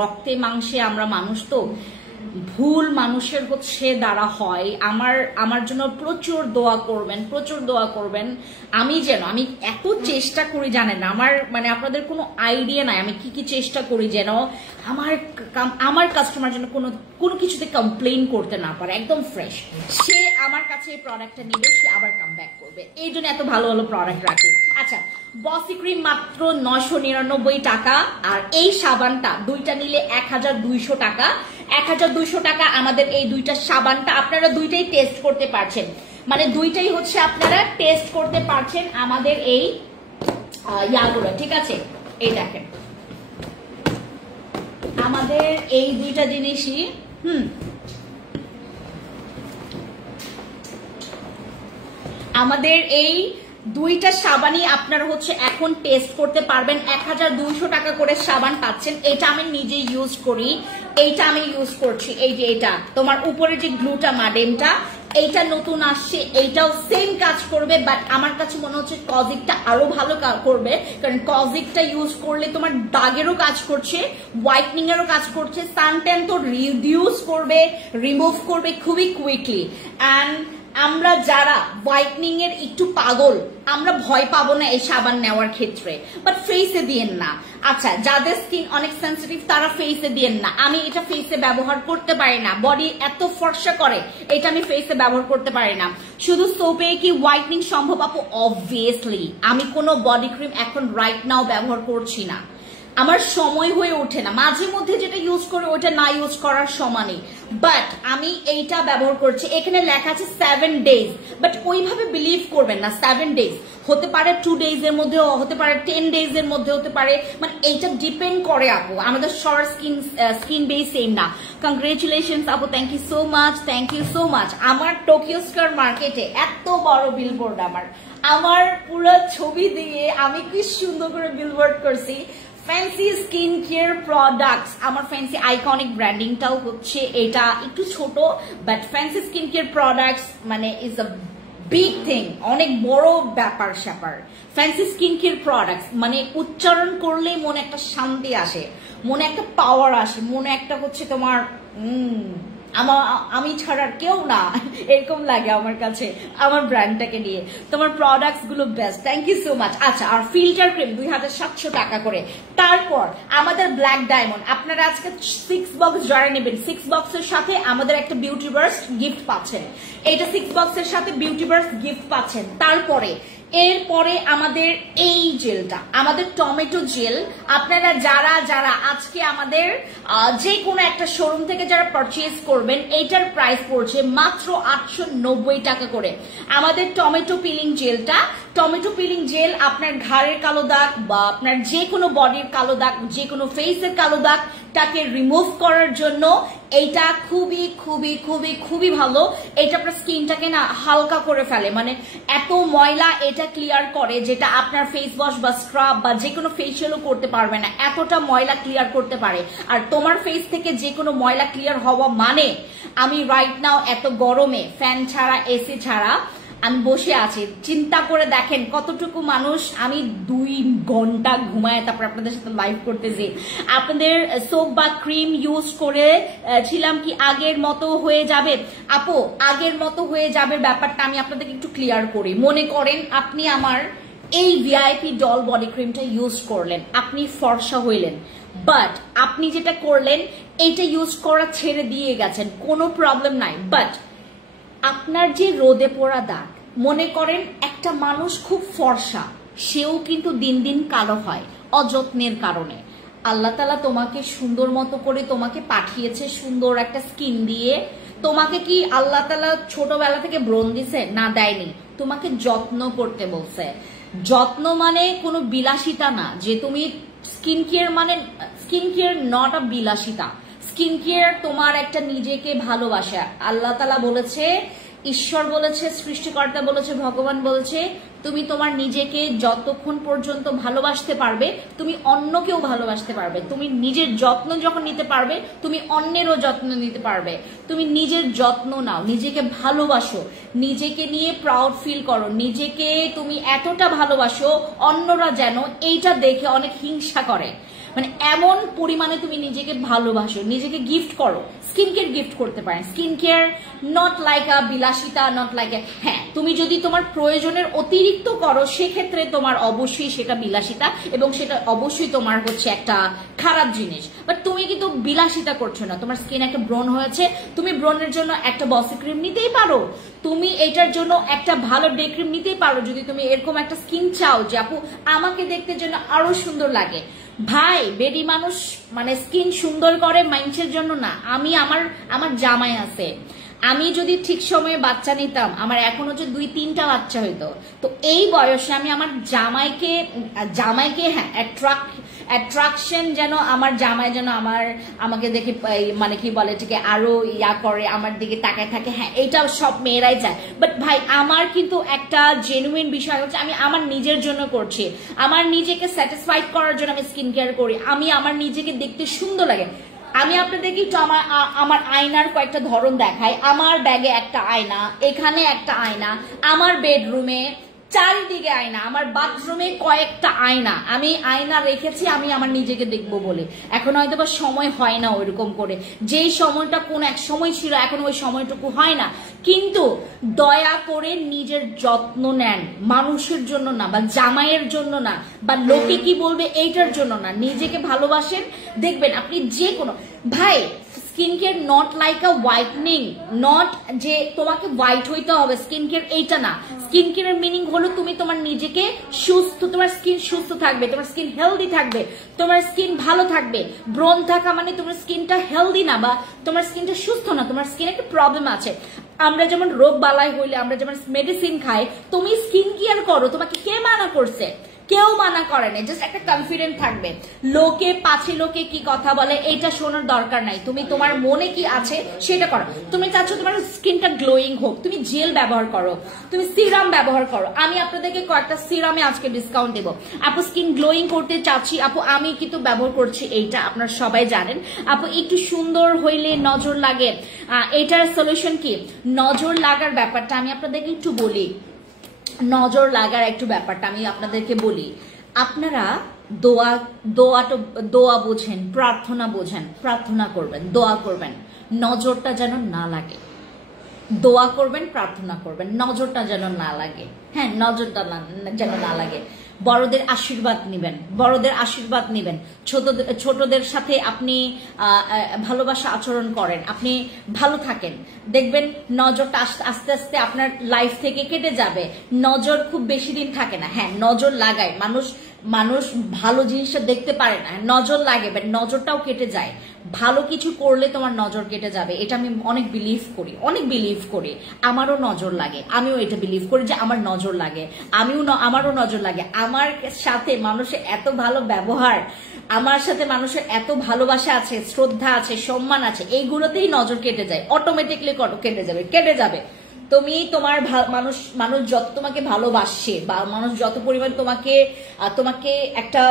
রক্তে মাংসে আমরা মানুষ, তো ভুল মানুষের হচ্ছে দ্বারা হয়। আমার জন্য প্রচুর দোয়া করবেন। আমি এত চেষ্টা করি জানেন না, আমার আপনাদের কোনো আইডিয়া নাই আমি কি চেষ্টা করি যেন আমার কাস্টমার যেন কোনো কিছুতে কমপ্লেইন করতে না পারে, একদম ফ্রেশ। সে আমার কাছে এই প্রোডাক্টটা নিবে, সে আবার কাম ব্যাক করবে, এই জন্য এত ভালো প্রোডাক্ট রাখি। আচ্ছা, বসি ক্রিম মাত্র 999 টাকা, আর এই সাবানটা দুইটা নিলে 1200 টাকা। 1200 টাকা আমাদের এই দুইটা সাবানটা, আপনারা দুইটাই টেস্ট করতে পারছেন, দুইটাই হচ্ছে আপনারা টেস্ট করতে পারছেন আমাদের এই ইয়াগুলো। ঠিক আছে, এই দেখেন আমাদের এই দুইটা জিনিসই আমাদের এই দুইটা সাবানই আপনারা হচ্ছে এখন টেস্ট করতে পারবেন। 1200 টাকা করে সাবান পাচ্ছেন। এটা আমি নিজে ইউজ করি, এইটা আমি ইউজ করছি। এই যে এটা তোমার উপরে যে গ্লুটা মাডেমটা, এইটা নতুন আসছে, এইটাও সেম কাজ করবে, বাট আমার কাছে মনে হচ্ছে কজিকটা আরো ভালো করবে, কারণ কজিকটা ইউজ করলে তোমার দাগেরও কাজ করছে, হোয়াইটনিং এরও কাজ করছে, সানট্যান তো রিডিউস করবে, রিমুভ করবে খুবই কুইকলি। অ্যান্ড আমরা যারা হোয়াইটনিং এর একটু পাগল আমরা ভয় পাবো না এই সাবান নেওয়ার ক্ষেত্রে, বাট ফেসে দিয়েন না। আচ্ছা, যাদের স্কিন অনেক সেন্সিটিভ তারা ফেসে দিয়েন না। আমি এটা ফেসে ব্যবহার করতে পারি না, বডি এত ফর্সা করে এটা আমি ফেসে ব্যবহার করতে পারি না। শুধু সোপে কি হোয়াইটনিং সম্ভব আপু? অবভিয়াসলি। আমি কোনো বডি ক্রিম এখন রাইট নাও ব্যবহার করছি না, আমার সময় হয়ে ওঠে না। মাঝে মধ্যে যেটা ইউজ করি ওটা না ইউজ করার সমানই, বাট আমি এইটা ব্যবহার করছি। এখানে লেখা আছে 7 ডেজ, বাট ওইভাবে বিলিভ করবেন না। 7 ডেজ হতে পারে, 2 ডেজ এর মধ্যে হতে পারে, 10 ডেজ এর মধ্যে হতে পারে, মানে এইটা ডিপেন্ড করে আপু। আমাদের শর্ট স্কিন বেস সেম না। কংগ্রেচুলেশনস আপু, thank you so much, thank you so much. আমার টোকিও স্কয়ার মার্কেটে এত বড় বিলবোর্ড, আমার পুরো ছবি দিয়ে আমি কি সুন্দর করে বিলবোর্ড করছি। ফ্যান্সি স্কিন কেয়ার প্রোডাক্টস, আমার ফ্যান্সি আইকনিক ব্র্যান্ডিংটাও হচ্ছে এটা, একটু ছোট, but fancy skin care products মানে ইজ আ বিগ থিং, অনেক বড় ব্যাপার স্যাপার। ফ্যান্সি স্কিন কেয়ার প্রোডাক্টস মানে উচ্চারণ করলেই মনে একটা শান্তি আসে, মনে একটা পাওয়ার আসে, মনে একটা হচ্ছে তোমার আমি ছাড়ার কেউ না এরকম লাগে আমার কাছে আমার ব্র্যান্ডটাকে নিয়ে। তোমার প্রোডাক্টস গুলো best, thank you so much. আচ্ছা, আর ফিল্টার ক্রিম 2700 টাকা করে। তারপর আমাদের ব্ল্যাক ডায়মন্ড, আপনারা আজকে 6 বক্স যারা নেবেন 6 বক্সের সাথে আমাদের একটা বিউটি বার্স্ট গিফট পাচ্ছেন। এটা 6 বক্সের সাথে বিউটি বার্স্ট গিফট পাচ্ছেন। তারপরে এরপরে আমাদের এই জেলটা, আমাদের টমেটো জেল, আপনারা যারা যারা আজকে আমাদের যে কোনো একটা শোরুম থেকে যারা পারচেজ করবেন এইটার প্রাইস পড়ছে মাত্র 890 টাকা করে। আমাদের টমেটো পিলিং জেলটা, টমেটো পিলিং জেল আপনার ঘাড়ের কালো দাগ বা আপনার যে কোনো বডির কালো দাগ, যে কোনো ফেসের কালো দাগটাকে রিমুভ করার জন্য এইটা খুবই খুবই খুবই খুবই ভালো। এটা আপনার স্কিনটাকে না হালকা করে ফেলে, মানে এত ময়লা এটা ক্লিয়ার করে যেটা আপনার ফেস ওয়াশ বা স্ক্রাব বা যে কোনো ফেসিয়ালও করতে পারবে না, এতটা ময়লা ক্লিয়ার করতে পারে। আর তোমার ফেস থেকে যে কোনো ময়লা ক্লিয়ার হওয়া মানে, আমি রাইট নাও এত গরমে ফ্যান ছাড়া এসি ছাড়া আমি বসে আছি, চিন্তা করে দেখেন কতটুকু মানুষ। আমি 2 ঘন্টা ঘুমায় তারপর আপনাদের সাথে লাইভ করতেছি। আপনাদের সোপ বা ক্রিম ইউজ করে ছিলাম কি আগের মতো হয়ে যাবে? আপু, আগের মতো হয়ে যাবে ব্যাপারটা আমি আপনাদেরকে একটু ক্লিয়ার করি। মনে করেন আপনি আমার এই ভিআইপি ডল বডি ক্রিমটা ইউজ করলেন, আপনি ফর্সা হইলেন, বাট আপনি যেটা করলেন এইটা ইউজ করা ছেড়ে দিয়ে গেছেন, কোনো প্রবলেম নাই, বাট আপনার যে রোদে পোড়া দাগ, মনে করেন একটা মানুষ খুব ফর্সা, সেও কিন্তু দিন দিন কালো হয় অযত্নের কারণে। আল্লাহ তাআলা তোমাকে সুন্দর মতো করে তোমাকে পাঠিয়েছে, সুন্দর একটা স্কিন দিয়ে। তোমাকে কি আল্লাহ তাআলা ছোটবেলা থেকে ব্রণ দিছে? না, দেয়নি। তোমাকে যত্ন করতে বলছে। যত্ন মানে কোনো বিলাসিতা না, যে তুমি স্কিন কেয়ার মানে স্কিন কেয়ার নট আ বিলাসিতা। স্কিন কেয়ার তোমার একটা নিজেকে ভালোবাসা। আল্লাহ তাআলা বলেছে, ঈশ্বর বলেছে, সৃষ্টিকর্তা বলেছে, ভগবান বলেছে, তুমি তোমার নিজেকে যতক্ষণ পর্যন্ত ভালোবাসতে পারবে তুমি অন্যকেও ভালোবাসতে পারবে। তুমি নিজের যত্ন যখন নিতে পারবে তুমি অন্যেরও যত্ন নিতে পারবে। তুমি নিজের যত্ন নাও, নিজেকে ভালোবাসো, নিজেকে নিয়ে প্রাউড ফিল করো, নিজেকে তুমি এতটা ভালোবাসো অন্যরা যেন এইটা দেখে অনেক হিংসা করে, মানে এমন পরিমাণে তুমি নিজেকে ভালোবাসো, নিজেকে গিফট করো। স্কিন কেয়ার গিফট করতে পারেন। স্কিন কেয়ার নট লাইক আ বিলাসিতা, নট লাইক এ, হ্যাঁ তুমি যদি তোমার প্রয়োজনের অতিরিক্ত করো সেক্ষেত্রে তোমার অবশ্যই সেটা বিলাসিতা এবং সেটা অবশ্যই তোমার হচ্ছে একটা খারাপ জিনিস। বাট তুমি কিন্তু বিলাসিতা করছো না। তোমার স্কিন একটা ব্রণ হয়েছে, তুমি ব্রণের জন্য একটা বসি ক্রিম নিতেই পারো, তুমি এটার জন্য একটা ভালো ডে ক্রিম নিতেই পারো। যদি তুমি এরকম একটা স্কিন চাও যে আপু আমাকে দেখতে যেন আরো সুন্দর লাগে, ভাই বেডি মানুষ মানে স্কিন সুন্দর করে মাইন্ডের জন্য না। আমি আমার জামাই আছে, আমি যদি ঠিক সময়ে বাচ্চা নিতাম আমার এখন হচ্ছে 2-3টা বাচ্চা হইতো। তো এই বয়সে আমি আমার জামাইকে হ্যাঁ অ্যাট্রাকশন যেন আমার জামাই যেন আমাকে দেখে মানে কি বলে ঠিক আরো ইয়া করে, আমার দিকে তাকায় থাকে, হ্যাঁ এটা সব মেয়েরাই চায়। বাট ভাই আমার কিন্তু একটা জেনুইন বিষয় হচ্ছে আমি আমার নিজের জন্য করছি, আমার নিজেকে স্যাটিসফাইড করার জন্য আমি স্কিন কেয়ার করি, আমি আমার নিজেকে দেখতে সুন্দর লাগে। আমি আপনাদেরকে একটু আমার আয়নার কয়েকটা ধরন দেখাই। আমার ব্যাগে একটা আয়না, এখানে একটা আয়না, আমার বেডরুমে চারিদিকে আয়না, আমার বাথরুমে কয়েকটা আয়না, আমি আয়না রেখেছি আমি আমার নিজেকে দেখবো বলে। এখন হয়তো বা সময় হয় না ওইরকম করে, যেই সময়টা কোন এক সময় ছিল এখন ওই সময়টুকু হয় না। কিন্তু দয়া করে নিজের যত্ন নেন, মানুষের জন্য না, বা জামাইয়ের জন্য না, বা লোকে কি বলবে এইটার জন্য না, নিজেকে ভালোবাসেন। দেখবেন আপনি যে কোনো, ভাই skin care not like a whitening, not যে তোমাকে হোয়াইট হইতে হবে, স্কিন কেয়ার এইটা না। স্কিন কেয়ারের মিনিং হলো তুমি তোমার নিজেকে সুস্থ, তোমার স্কিন সুস্থ থাকবে, তোমার স্কিন হেলদি থাকবে, তোমার স্কিন ভালো থাকবে। ব্রণ থাকা মানে তোমার স্কিনটা হেলদি না, বা তোমার স্কিনটা সুস্থ না, তোমার স্কিনে একটা প্রবলেম আছে। আমরা যেমন রোগ বালাই হইলে আমরা যেমন মেডিসিন খাই, তুমি স্কিন কেয়ার করো, তোমাকে কে মানা করছে? কেউ মানা করে না, জাস্ট একটা কনফিডেন্ট থাকবে। লোকে পাছে লোকে কি কথা বলে এটা শোনার দরকার নাই, তুমি তোমার মনে কি আছে সেটা করো। তুমি চাচ্ছ তোমার স্কিনটা গ্লোয়িং হোক, তুমি জেল ব্যবহার করো, তুমি সিরাম ব্যবহার করো। আমি আপনাদেরকে কয়েকটা সিরামে আজকে ডিসকাউন্ট দেবো। আপু স্কিন গ্লোয়িং করতে চাচ্ছি, আপু আমি কিন্তু ব্যবহার করছি এইটা, আপনারা সবাই জানেন। আপু একটু সুন্দর হইলে নজর লাগে, এটার সলিউশন কি? নজর লাগার ব্যাপারটা আমি আপনাদেরকে একটু বলি, নজর লাগার একটু ব্যাপারটা আমি আপনাদেরকে বলি। আপনারা দোয়া বোঝেন, প্রার্থনা বোঝেন, প্রার্থনা করবেন, দোয়া করবেন, নজরটা যেন না লাগে। দোয়া করবেন, প্রার্থনা করবেন, নজরটা যেন না লাগে। হ্যাঁ, নজরটা যেন না লাগে। বড়দের আশীর্বাদ নিবেন, বড়দের আশীর্বাদ নিবেন। ছোটদের সাথে আপনি ভালোবাসা আচরণ করেন, আপনি ভালো থাকেন, দেখবেন নজরটা আস্তে আস্তে আপনার লাইফ থেকে কেটে যাবে। নজর খুব বেশি দিন থাকে না। হ্যাঁ, নজর লাগায় মানুষ ভালো জিনিসটা দেখতে পারে না, নজর লাগে, বাট নজরটাও কেটে যায়। ভালো কিছু করলে তোমার নজর কেটে যাবে, এটা আমি অনেক বিলিভ করি। আমারও নজর লাগে, আমিও এটা বিলিভ করি যে আমার নজর লাগে, আমারও নজর লাগে। আমার সাথে মানুষের এত ভালো ব্যবহার, আমার সাথে মানুষের এত ভালোবাসা আছে, শ্রদ্ধা আছে, সম্মান আছে, এইগুলোতেই নজর কেটে যায়, অটোমেটিকলি কেটে যাবে। তুমি তোমার মানুষ যত তোমাকে ভালোবাসছে, বা মানুষ যত পরিমাণ তোমাকে একটা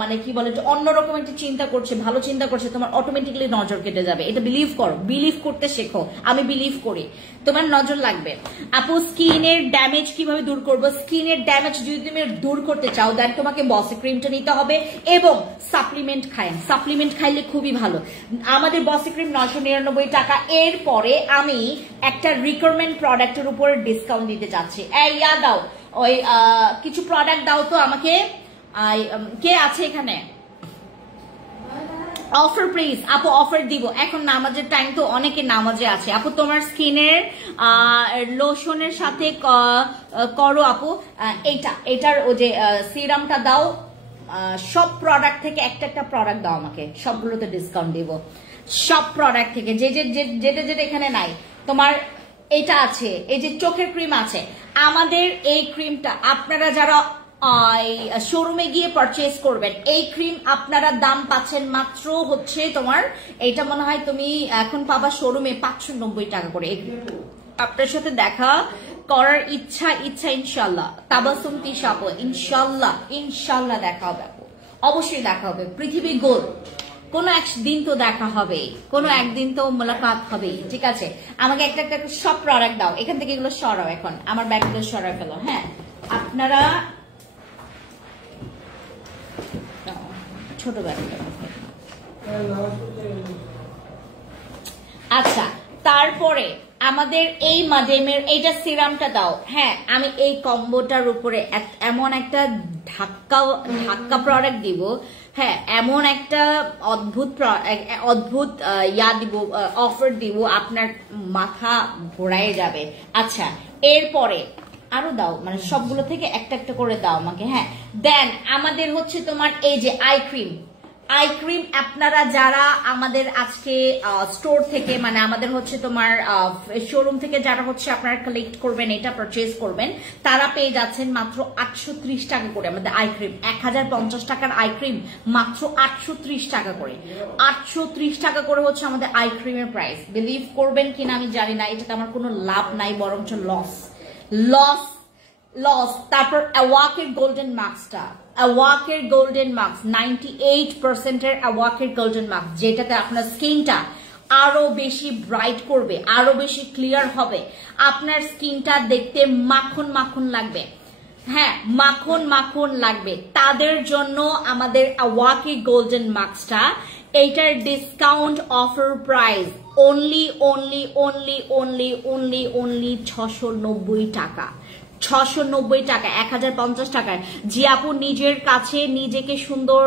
মানে কি বলে অন্যরকম একটা চিন্তা করছে, ভালো চিন্তা করছে, তোমার অটোমেটিকলি নজর কেটে যাবে। এটা বিলিভ করো, বিলিভ করতে শেখো। আমি বিলিভ করি তোমার নজর লাগবে। আপু স্কিনের ড্যামেজ কিভাবে দূর করবো? স্কিনের ড্যামেজ যদি তুমি দূর করতে চাও, দেন তোমাকে বসি ক্রিমটা নিতে হবে এবং সাপ্লিমেন্ট খায়েন। সাপ্লিমেন্ট খাইলে খুবই ভালো। আমাদের বসি ক্রিম 999 টাকা। এরপরে আমি একটা রিকোয়ারমেন্ট প্রোডাক্টের উপর ডিসকাউন্ট দিতে চাচ্ছি। এই দাও, ওই কিছু প্রোডাক্ট দাও তো আমাকে। কে আছে এখানে? অফার প্লিজ আপু, অফার দিব। এখন নামাজের টাইম তো অনেকে নামাজে আছে। আপু তোমার স্কিনের লোশনের সাথে করো আপু এটার ও যে সিরামটা দাও। সব প্রোডাক্ট থেকে একটা প্রোডাক্ট দাও আমাকে, সবগুলোতে ডিসকাউন্ট দিব। সব প্রোডাক্ট থেকে যেটা এখানে নাই। তোমার এটা আছে, এই যে চোখের ক্রিম আছে, আমাদের এই ক্রিমটা আপনারা যারা শোরুমে গিয়ে পারচেজ করবেন, এই ক্রিম আপনারা দাম পাচ্ছেন মাত্র হচ্ছে তোমার, এইটা মনে হয় তুমি এখন পাবা শোরুমে 590 টাকা করে। আপনার সাথে দেখা করার ইচ্ছা ইনশাল্লাহ, তাবাসুম তিশা আপু, ইনশাল্লাহ দেখা হবে আপু, অবশ্যই দেখা হবে। পৃথিবী গোল, কোনো একদিন তো দেখা হবে, কোনো একদিন তো মোলাকাত হবে। ঠিক আছে, আমাকে একটা সব প্রোডাক্ট দাও। এখান থেকে এগুলো সরাও, এখন আমার ব্যাগগুলো সরাই ফেলো। হ্যাঁ, আপনারা ছোট ব্যাগ। আচ্ছা, তারপরে আমাদের এই মাদেমের এইটা সিরামটা দাও। হ্যাঁ, আমি এই কম্বোটার উপরে এমন একটা ধাক্কা প্রোডাক্ট দিব। হ্যাঁ, এমন একটা অদ্ভুত ইয়া দিব, অফার দিব, আপনার মাথা ঘোরায় যাবে। আচ্ছা, এরপরে আরো দাও, মানে সবগুলো থেকে একটা করে দাও আমাকে। হ্যাঁ, দেন আমাদের হচ্ছে তোমার এই যে আই ক্রিম আপনারা যারা আমাদের আজকে স্টোর থেকে, মানে আমাদের হচ্ছে তোমার শোরুম থেকে যারা হচ্ছে আপনারা কালেক্ট করবেন, এটা পারচেজ করবেন, তারা পেয়ে যাচ্ছেন মাত্র 830 টাকা করে। আমাদের আই ক্রিম 1050 টাকার আই ক্রিম মাত্র 830 টাকা করে। 830 টাকা করে হচ্ছে আমাদের আই ক্রিমের প্রাইস। বিলিভ করবেন কিনা আমি জানি না, এটাতে আমার কোনো লাভ নাই, বরঞ্চ লস। তারপর অ্যাওয়াকের গোল্ডেন মার্কসটা, অ্যাওয়াকের গোল্ডেন মার্কস 98% এর অ্যাওয়াকের গোল্ডেন মার্কস, যেটাতে আপনার স্কিনটা আরো বেশি ব্রাইট করবে, আরো বেশি ক্লিয়ার হবে, আপনার স্কিনটা দেখতে মাখন লাগবে। হ্যাঁ, মাখন মাখন লাগবে তাদের জন্য আমাদের ওয়াকি গোল্ডেন মাস্কটা, এইটার discount offer price only only only only only only 690 টাকা। 690 টাকা, 1050 টাকায়। জি আপু, নিজের কাছে নিজেকে সুন্দর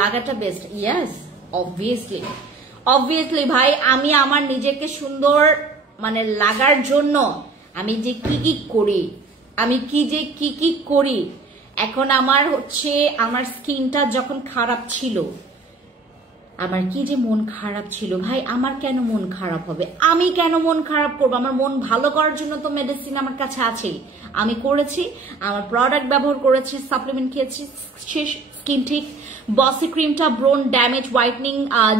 লাগাটা বেস্ট। ইয়েস, অবভিয়াসলি ভাই, আমি আমার নিজেকে সুন্দর মানে লাগার জন্য আমি যে কি করি, আমি কি করি। এখন আমার আমার স্কিনটা যখন খারাপ ছিল, আমার কি যে মন খারাপ ছিল ভাই। আমার কেন মন খারাপ হবে? আমি কেন মন খারাপ করবো? আমার মন ভালো করার জন্য তো মেডিসিন আমার কাছে আছেই। আমি করেছি, আমার প্রোডাক্ট ব্যবহার করেছি, সাপ্লিমেন্ট খেয়েছি, স্কিন ঠিক। বসি ক্রিমটা ব্রোন ড্যামেজ হোয়াইটনিং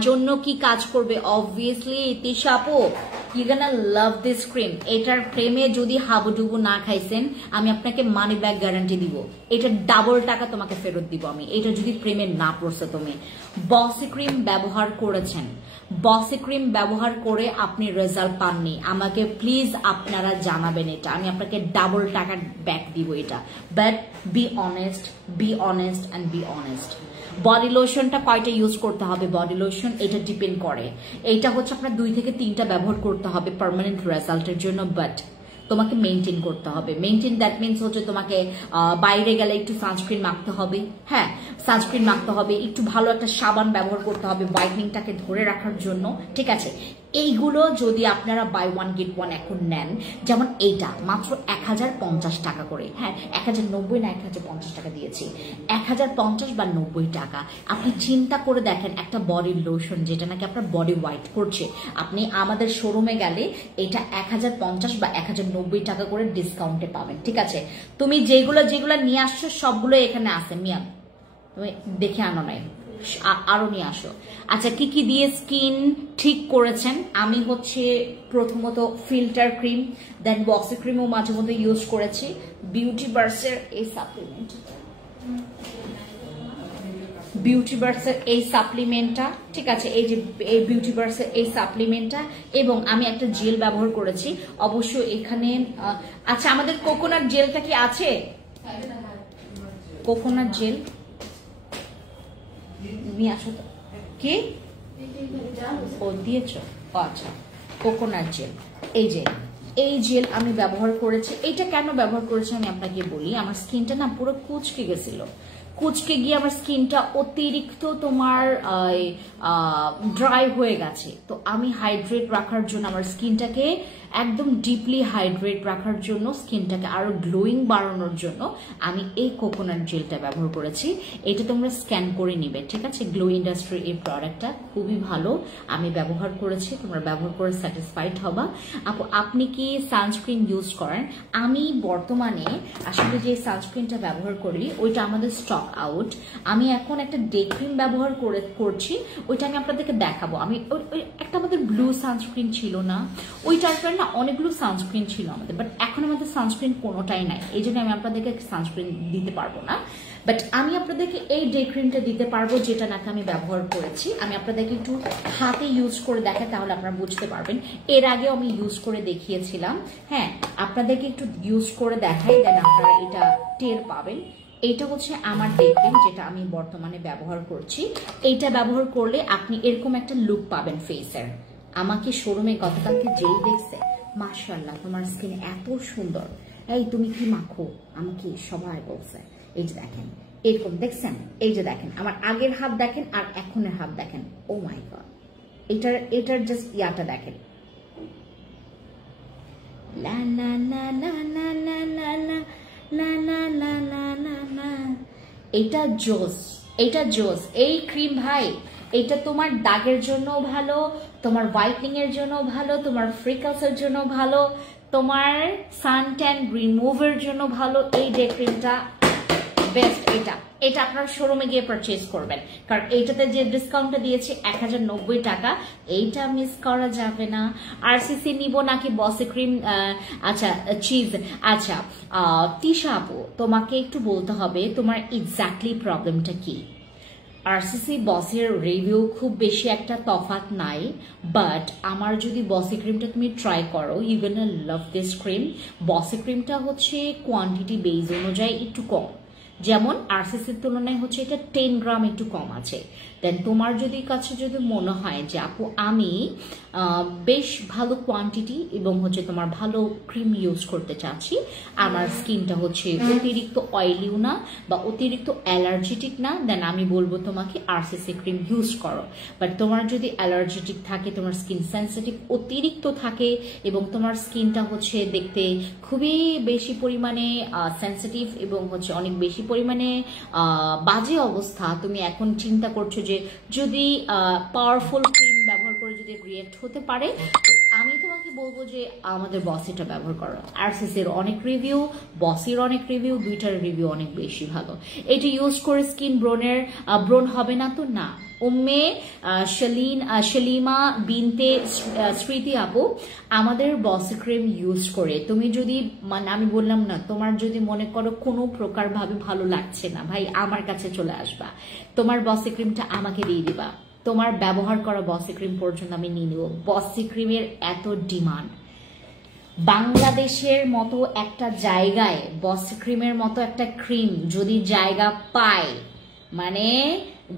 জন্য কি কাজ করবে? অবভিয়াসলি তিশা আপু, you gonna love this cream. এটার প্রেমে যদি হাবুডুবু না খাইছেন, আমি আপনাকে মানি ব্যাক গ্যারান্টি দিব। এটা ডাবল টাকা তোমাকে ফেরত দিব আমি, এটা যদি প্রেমে না পড়ছে। তুমি বসি ক্রিম ব্যবহার করেছেন, বসি ক্রিম ব্যবহার করে আপনি রেজাল্ট পাননি, আমাকে প্লিজ আপনারা জানাবেন। এটা আমি আপনাকে ডাবল টাকা ব্যাক দিব এটা। But be honest and be honest. Body লোশনটা কয়টা ইউজ করতে হবে? বডি লোশন এটা ডিপেন্ড করে, এইটা আপনার 2 থেকে 3টা ব্যবহার করতে হবে পার্মানেন্ট রেজাল্টের জন্য। বাট তোমাকে মেনটেন করতে হবে। মেনটেন দ্যাট মিনস তোমাকে বাইরে গেলে একটু সানস্ক্রিন মাখতে হবে। হ্যাঁ, সানস্ক্রিন মাখতে হবে, একটু ভালো একটা সাবান ব্যবহার করতে হবে হোয়াইটনিংটাকে ধরে রাখার জন্য। ঠিক আছে, এইগুলো যদি আপনারা বাই 1 গেট 1 এখন নেন, যেমন এইটা মাত্র 1050 টাকা করে। হ্যাঁ, 1090 না 1050 টাকা দিয়েছি, 1050 বা 90 টাকা। আপনি চিন্তা করে দেখেন, একটা বডি লোশন যেটা নাকি আপনার বডি হোয়াইট করছে, আপনি আমাদের শোরুমে গেলে এটা 1050 বা 1090 টাকা করে ডিসকাউন্টে পাবেন। ঠিক আছে, তুমি যেগুলো নিয়ে আসছো সবগুলো এখানে আছে মিয়া, তুমি দেখে আনো নাই, আরো নিয়ে আসো। আচ্ছা, কি দিয়ে স্কিন ঠিক করেছেন? আমি প্রথমত ফিল্টার ক্রিম, দেন বক্সি ক্রিমও মাঝে মধ্যে ইউজ করেছি। বিউটি বার্সের এই সাপ্লিমেন্টটা, ঠিক আছে, এই যে এই বিউটি বার্সের এই সাপ্লিমেন্টটা, এবং আমি একটা জেল ব্যবহার করেছি অবশ্য এখানে। আচ্ছা, আমাদের কোকোনাট জেলটা কি আছে? কোকোনাট জেল নিয়ে আসো তো। কি ও দিয়েছ? আচ্ছা, কোকোনাট জেল, এই জেল আমি ব্যবহার করেছি। এটা কেন ব্যবহার করেছি আমি আপনাকে বলি। আমার স্কিনটা না পুরো কুচকে গেছিল, কুচকে গিয়ে আমার স্কিনটা অতিরিক্ত ড্রাই হয়ে গেছে। তো আমি হাইড্রেট রাখার জন্য, আমার স্কিনটাকে একদম ডিপলি হাইড্রেট রাখার জন্য, স্কিনটাকে আরো গ্লোয়িং বাড়ানোর জন্য আমি এই কোকোনাট জেলটা ব্যবহার করেছি। এটা তোমরা স্ক্যান করে নিবে। ঠিক আছে, গ্লো ইন্ডাস্ট্রির এই প্রোডাক্টটা খুবই ভালো, আমি ব্যবহার করেছি, তোমরা ব্যবহার করে স্যাটিসফাইড হবা। আপনি কি সানস্ক্রিন ইউজ করেন? আমি বর্তমানে আসলে যে সানস্ক্রিনটা ব্যবহার করি ওইটা আমাদের স্টক আউট। আমি এখন একটা ডে ক্রিম ব্যবহার করছি, ওইটা আমি আপনাদেরকে দেখাবো। আমি একটা আমাদের ব্লু সানস্ক্রিন ছিল না, ওই টাইপের না অনেকগুলো সানস্ক্রিন ছিল আমাদের, বাট এখন আমাদের সানস্ক্রিন কোনোটাই নাই, এই জন্য আমি আপনাদেরকে সানস্ক্রিন দিতে পারবো না। বাট আমি আপনাদেরকে এই ডে ক্রিমটা দিতে পারবো, যেটা নাকি আমি ব্যবহার করেছি। আমি আপনাদেরকে একটু হাতে ইউজ করে দেখাই, তাহলে আপনারা বুঝতে পারবেন। এর আগেও আমি ইউজ করে দেখিয়েছিলাম। হ্যাঁ, আপনাদেরকে একটু ইউজ করে দেখাই, দেন আপনারা এটা টের পাবেন। এইটা আমার ডে ক্রিম, যেটা আমি বর্তমানে ব্যবহার করছি। এইটা ব্যবহার করলে আপনি এরকম একটা লুক পাবেন ফেসের। আমাকে শোরুমে গতকালকে যেই দেখছে, মাশাআল্লাহ তোমার স্কিন এত সুন্দর, এই তুমি কি মাখো, আমাকে সবাই বলছে। এই যে দেখেন, এরকম দেখছেন, এই যে দেখেন আমার আগের হাত দেখেন আর এখনের হাত দেখেন। ও মাই গড, এটার জাস্ট ইয়াটা দেখেন। লা লা লা লা লা লা লা লা লা লা লা লা লা লা। এটা জোস এই ক্রিম ভাই, এটা তোমার দাগের জন্য ভালো, তোমার হোয়াইটনিং এর জন্য ভালো, তোমার ফ্রিকলসের জন্য ভালো, তোমার সান ট্যান রিমুভের জন্য ভালো। এই ডে ক্রিমটা বেস্ট। এটা আপনার শোরুমে গিয়ে পারচেজ করবেন, কারণ এইটাতে যে ডিসকাউন্টটা দিয়েছি 1090 টাকা, এইটা মিস করা যাবে না। আরসিসি নিব নাকি বসি ক্রিম? আচ্ছা, চিজ। আচ্ছা, তিশা আপু, তোমাকে একটু বলতে হবে তোমার এক্স্যাক্টলি প্রবলেমটা কি। আরসিসি বসের রিভিউ খুব বেশি একটা তফাৎ নাই, বাট আমার যদি বসি ক্রিমটা তুমি ট্রাই করো, you gonna love this cream. বসি ক্রিমটা হচ্ছে কোয়ান্টিটি বেস অনুযায়ী একটু কম, যেমন আরসিসির তুলনায় হচ্ছে এটা 10 গ্রাম একটু কম আছে। দেন তোমার যদি কাছে যদি মনে হয় যে আপু আমি বেশ ভালো কোয়ান্টিটি এবং হচ্ছে তোমার ভালো ক্রিম ইউজ করতে চাচ্ছি, আমার স্কিনটা হচ্ছে অতিরিক্ত অয়েলিও না বা অতিরিক্ত অ্যালার্জেটিক না, দেন আমি বলবো তোমাকে আরসিসি ক্রিম ইউজ করো। বাট তোমার যদি অ্যালার্জেটিক থাকে, তোমার স্কিন সেন্সিটিভ অতিরিক্ত থাকে এবং তোমার স্কিনটা হচ্ছে দেখতে খুবই বেশি পরিমাণে সেন্সিটিভ এবং হচ্ছে অনেক বেশি পরিমাণে বাজে অবস্থা, তুমি এখন চিন্তা করছো যে যদি পাওয়ারফুল ক্রিম ব্যবহার করে যদি রিয়েক্ট হতে পারে, তো আমি তোমাকে বলবো যে আমাদের বসিটা ব্যবহার করো। আরসিসির অনেক রিভিউ, বসির অনেক রিভিউ, দুইটার রিভিউ অনেক বেশি ভালো। এটা ইউজ করে স্কিন ব্রণ হবে না তো না। উম্মে শালিমা বিনতে স্মৃতি আপু আমাদের বসি ক্রিম ইউজ করে তুমি যদি মানে আমি বললাম না, তোমার যদি মনে করো কোনো প্রকার ভাবে ভালো লাগছে না, ভাই আমার কাছে চলে আসবা, তোমার বসি ক্রিমটা আমাকে দিয়ে দিবা, তোমার ব্যবহার করা বসি ক্রিম পর্যন্ত আমি নিয়ে নেব। বসি ক্রিমের এত ডিমান্ড, বাংলাদেশের মতো একটা জায়গায় বসি ক্রিমের মতো একটা ক্রিম যদি জায়গা পায়, মানে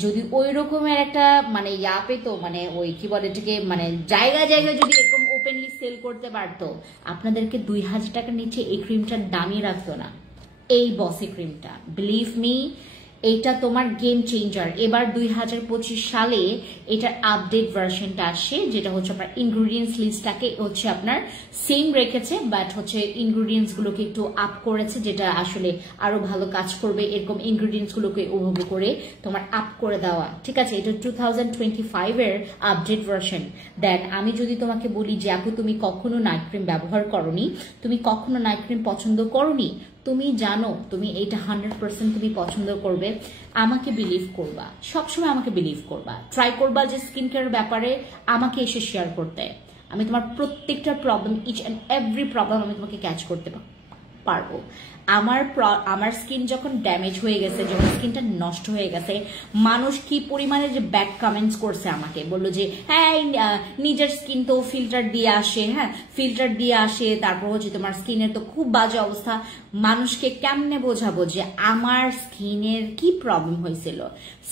যদি ওই রকমের একটা মানে ইয়া পেতো, মানে ওই কি বলে এটাকে, মানে জায়গায় জায়গায় যদি এরকম ওপেনলি সেল করতে পারতো, আপনাদেরকে 2000 টাকার নিচে এই ক্রিমটার দামই রাখতো না। এই বসি ক্রিমটা বিলিভ মি, এটা তোমার গেম চেঞ্জার। এবার 2025 সালে এটার আপডেট ভার্সনটা আসছে, যেটা হচ্ছে আপনার ইনগ্রিডিয়েন্টস লিস্টটাকে হচ্ছে আপনার সেম রেখেছে, বাট হচ্ছে ইনগ্রিডিয়েন্টস গুলোকে একটু আপ করেছে, যেটা আসলে আরো ভালো কাজ করবে। এরকম ইনগ্রিডিয়েন্টস গুলোকে ওভাবে করে তোমার আপ করে দেওয়া, ঠিক আছে। এটা 2025 এর আপডেট ভার্সন। দেন আমি যদি তোমাকে বলি যে আপু তুমি কখনো নাইট ক্রিম ব্যবহার করনি, তুমি কখনো নাইট ক্রিম পছন্দ করনি, তুমি জানো তুমি এইটা 100% তুমি পছন্দ করবে, আমাকে বিলিভ করবা, সবসময় আমাকে বিলিভ করবা, ট্রাই করবা যে স্কিন কেয়ার ব্যাপারে আমাকে এসে শেয়ার করতে। আমি তোমার প্রত্যেকটা প্রবলেম, ইচ অ্যান্ড এভরি প্রবলেম আমি তোমাকে ক্যাচ করতে পারবো। আমার স্কিন যখন ড্যামেজ হয়ে গেছে, যখন স্কিনটা নষ্ট হয়ে গেছে, মানুষ কি পরিমাণে যে ব্যাড কমেন্টস করছে, আমাকে বললো যে হ্যাঁ নিজের স্কিন তো ফিল্টার দিয়ে আসে, হ্যাঁ ফিল্টার দিয়ে আসে, তারপর হচ্ছে তোমার স্কিনের তো খুব বাজে অবস্থা। মানুষকে কেমনে বোঝাবো যে আমার স্কিনের কি প্রবলেম হয়েছিল?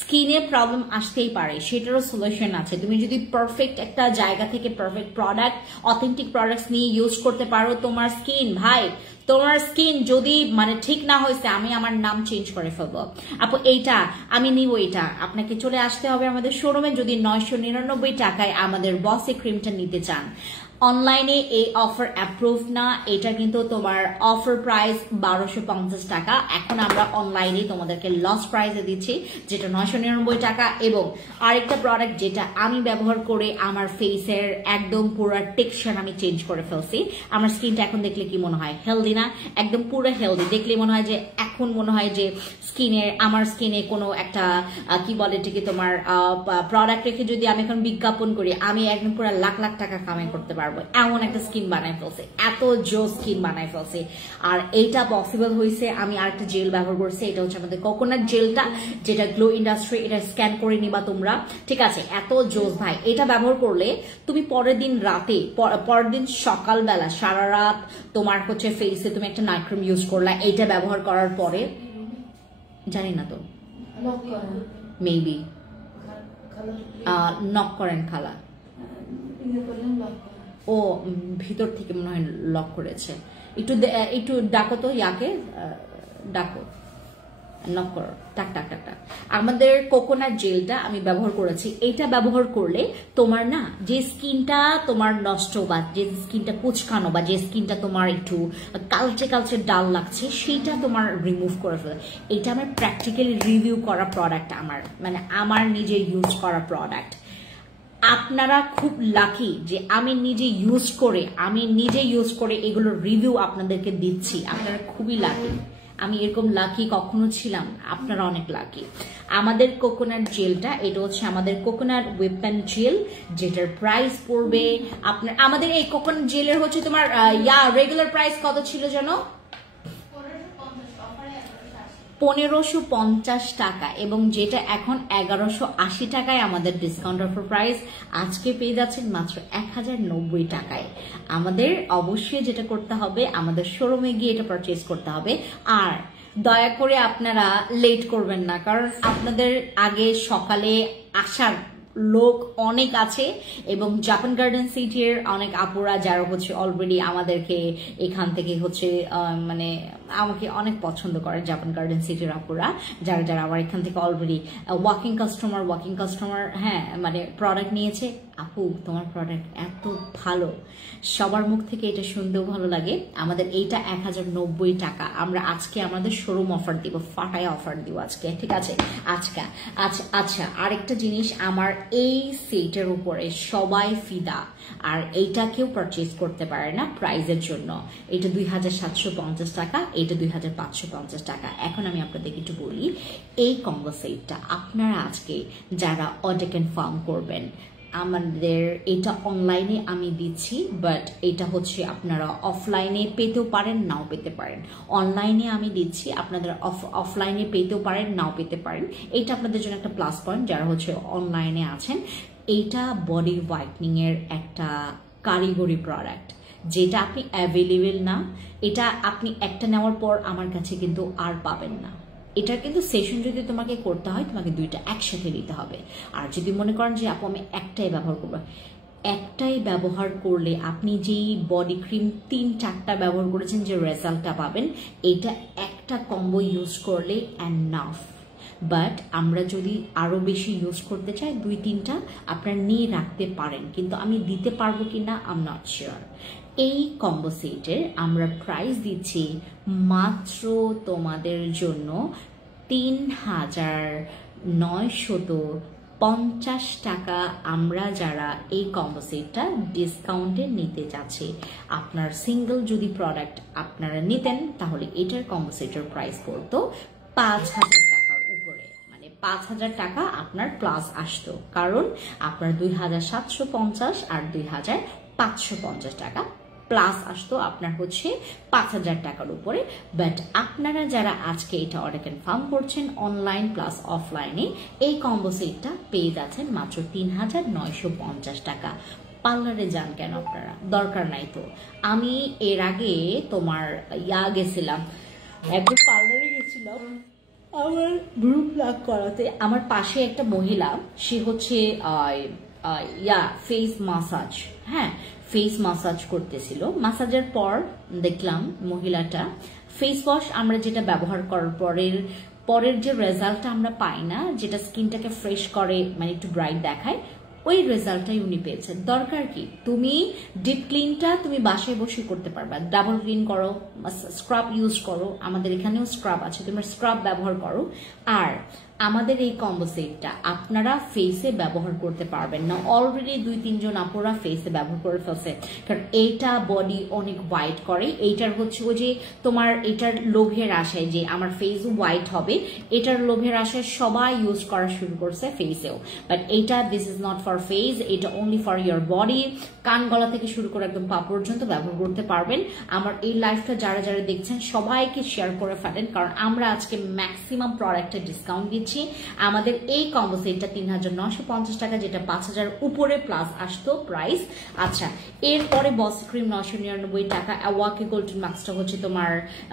স্কিনে প্রবলেম আসতেই পারে, সেটারও সলিউশন আছে। তুমি যদি পারফেক্ট একটা জায়গা থেকে পারফেক্ট প্রোডাক্ট, অথেন্টিক প্রোডাক্টস নিয়ে ইউজ করতে পারো, তোমার স্কিন ভাই, তোমার স্কিন যদি মানে ঠিক না হয়েছে, আমি আমার নাম চেঞ্জ করে ফেলবো আপু, এইটা আমি নিব, এটা আপনাকে চলে আসতে হবে আমাদের শোরুমে যদি 999 টাকায় আমাদের বসি ক্রিমটা নিতে চান। অনলাইনে এই অফার অ্যাপ্রুভ না, এটা কিন্তু তোমার অফার প্রাইস 1250 টাকা। এখন আমরা অনলাইনে তোমাদেরকে লস প্রাইসে দিচ্ছি, যেটা 999 টাকা। এবং আরেকটা প্রোডাক্ট যেটা আমি ব্যবহার করে আমার ফেসের একদম পুরো টেক্সচার আমি চেঞ্জ করে ফেলছি। আমার স্কিনটা এখন দেখলে কি মনে হয়? হেলদি না? একদম পুরো হেলদি। দেখলে মনে হয় যে এখন মনে হয় যে আমার স্কিনে কোনো একটা কি বলে এটাকে তোমার প্রোডাক্ট রেখে যদি আমি এখন বিজ্ঞাপন করি, আমি একদম পুরো লাখ লাখ টাকা কামাই করতে পারবো, এমন একটা স্কিন বানাই ফেলছে, এত জো স্কিন বানাই ফেলছে। আর এইটা পসিবল হয়েছে, আমি আরেকটা জেল ব্যবহার করছি, এটা হচ্ছে আমাদের কোকোনাট জেলটা, যেটা গ্লো ইন্ডাস্ট্রি, এটা স্ক্যান করে নিবা তোমরা, ঠিক আছে। এত জোস ভাই, এটা ব্যবহার করলে তুমি পরের দিন রাতে, পরের দিন সকালবেলা সারা রাত তোমার হচ্ছে ফেসে তুমি একটা নাইট ক্রিম ইউজ করলা, এইটা ব্যবহার করার পরে, জানি না তো মেবি নক করেন খালা, ও ভিতর থেকে মনে হয় লক করেছে। একটু ডাকো তো, ইয়াকে ডাকো, নক করো, টাক টাক টাক টাক। আমাদের কোকোনাট জেলটা আমি ব্যবহার করেছি, এইটা ব্যবহার করলে তোমার না যে স্কিনটা তোমার নষ্ট বা যে স্কিনটা কুচকানো বা যে স্কিনটা তোমার একটু কালচে কালচে ডাল লাগছে, সেইটা তোমার রিমুভ করে ফেলে। এটা আমার প্র্যাকটিক্যালি রিভিউ করা প্রোডাক্ট, আমার নিজে ইউজ করা প্রোডাক্ট। আপনারা খুব লাকি যে আমি নিজে ইউজ করে এগুলোর রিভিউ আপনাদেরকে দিচ্ছি, আপনারা খুবই লাকি। আমি এরকম লাকি কখনো ছিলাম, আপনারা অনেক লাকি। আমাদের কোকোনাট জেলটা, এটা হচ্ছে আমাদের কোকোনাট ওয়েপন জেল, যেটার প্রাইস পড়বে আপনার, আমাদের এই কোকোনাট জেলের হচ্ছে তোমার রেগুলার প্রাইস কত ছিল যেন? 1550 টাকা এবং যেটা এখন 1180 টাকায় আমাদের ডিসকাউন্ট অফার প্রাইস, আজকে পেয়ে যাচ্ছেন মাত্র 1090 টাকায়। আমাদের অবশ্যই যেটা করতে হবে, আমাদের শোরুমে গিয়ে এটা পারচেজ করতে হবে। আর দয়া করে আপনারা লেট করবেন না, কারণ আপনাদের আগে সকালে আসার লোক অনেক আছে এবং জাপান গার্ডেন সিটির অনেক আপুরা যারা হচ্ছে অলরেডি আমাদেরকে এখান থেকে হচ্ছে মানে আমাকে অনেক পছন্দ করে, জাপান গার্ডেন সিটির আপুরা যারা যারা আমার এখান থেকে অলরেডি ওয়াকিং কাস্টমার হ্যাঁ মানে প্রোডাক্ট নিয়েছে। আপু তোমার প্রোডাক্ট এত ভালো, সবার মুখ থেকে এটা শুনতেও ভালো লাগে। আমাদের এইটা 1090 টাকা, আমরা আজকে আমাদের শোরুম অফার দিব, ফাটায় অফার দিব আজকে, ঠিক আছে? আচ্ছা আরেকটা জিনিস, আমার এই সেটের উপরে সবাই ফিদা, আর এইটা কেউ পারচেজ করতে পারে না প্রাইজের জন্য। এটা 2750 টাকা, এটা 2550 টাকা। এখন আমি আপনাদেরকে একটু বলি, এই কম্বো সেটটা আপনারা আজকে যারা অর্ডার কনফার্ম করবেন, আমাদের এটা অনলাইনে আমি দিচ্ছি, বাট এটা হচ্ছে আপনারা অফলাইনে পেতেও পারেন, নাও পেতে পারেন। অনলাইনে আমি দিচ্ছি, আপনাদের অফলাইনে পেতেও পারেন, নাও পেতে পারেন। এটা আপনাদের জন্য একটা প্লাস পয়েন্ট যারা হচ্ছে অনলাইনে আছেন। এইটা বডি হোয়াইটনিং এর একটা কারিগরি প্রোডাক্ট, যেটা আপনি অ্যাভেলেবেল না, এটা আপনি একটা নেওয়ার পর আমার কাছে কিন্তু আর পাবেন না। এটা কিন্তু সেশন যদি তোমাকে করতে হয়, তোমাকে দুইটা একসাথে নিতে হবে। আর যদি মনে করেন যে আপু আমি একটাই ব্যবহার করবো, একটাই ব্যবহার করলে আপনি যেই বডি ক্রিম 3-4টা ব্যবহার করেছেন যে রেজাল্টটা পাবেন, এটা একটা কম্বো ইউজ করলে এনাফ। বাট আমরা যদি আরো বেশি ইউজ করতে চাই, 2-3টা আপনার নিয়ে রাখতে পারেন, কিন্তু আমি দিতে পারবো কিনা আই এম নট শিওর। এই কম্বো সেটের আমরা প্রাইস দিচ্ছি মাত্র তোমাদের জন্য 3950 টাকা। আমরা যারা এই কম্বো সেটটা ডিসকাউন্টে নিতে যাচ্ছি, আপনার সিঙ্গেল যদি প্রোডাক্ট আপনারা নিতেন, তাহলে এটার কম্বো সেটের প্রাইস পড়তো 5000 টাকার উপরে, মানে 5000 টাকা আপনার প্লাস আসতো, কারণ আপনার 2750 আর 2550 টাকা প্লাস আসতো আপনার হচ্ছে 5000 টাকার উপরে। বাট আপনারা যারা আজকে এটা অর্ডার কনফার্ম করছেন অনলাইন প্লাস অফলাইনে, এই কম্বো সেটটা পেয়ে যাচ্ছেন মাত্র 3950 টাকা। পার্লারে যান কেন আপনারা? দরকার নাই তো। আমি এর আগে তোমার গেছিলাম, একদম পার্লারে গেছিলাম আমার ভ্রু প্লাক করাতে। আমার পাশে একটা মহিলা, সে হচ্ছে ফেস মাসাজ, হ্যাঁ ফেস মাসাজ করতেছিল। মাসাজের পর দেখলাম মহিলাটা ফেস ওয়াশ আমরা যেটা ব্যবহার করার পরের যে রেজাল্টটা আমরা পাই না, যেটা স্কিনটাকে ফ্রেশ করে, মানে একটু ব্রাইট দেখায়, ওই রেজাল্টটাই উনি পেয়েছেন। দরকার কি, তুমি ডিপ ক্লিনটা তুমি বাসায় বসে করতে পারবা, ডাবল ক্লিন করো, স্ক্রাব ইউজ করো, আমাদের এখানেও স্ক্রাব আছে, তুমি স্ক্রাব ব্যবহার করো। আর আমাদের এই কম্বো সেটটা আপনারা ফেসে ব্যবহার করতে পারবেন না, অলরেডি 2-3 জন আপুরা ফেসে ব্যবহার করে ফেলছে, কারণ এইটা বডি অনেক হোয়াইট করে। এইটার হচ্ছে ওই যে তোমার এটার লোভের আশায় যে আমার ফেস হোয়াইট হবে, এটার লোভের আশায় সবাই ইউজ করা শুরু করছে ফেসেও। বাট এইটা this is not for face, এটা অনলি ফর ইয়োর বডি। কান গলা থেকে শুরু করে একদম পা পর্যন্ত ব্যবহার করতে পারবেন। আমার এই লাইফটা যারা যারা দেখছেন সবাইকে শেয়ার করে ফেলেন, কারণ আমরা আজকে ম্যাক্সিমাম প্রোডাক্টের ডিসকাউন্ট দিচ্ছি। আমাদের এই কম্বো সেটটা 3950 টাকা, যেটা 5000 উপরে প্লাস আসতো প্রাইস। আচ্ছা, এরপরে বস ক্রিম 999 টাকা। ওয়াকি গোল্ডেন মাস্কটা হচ্ছে তোমার,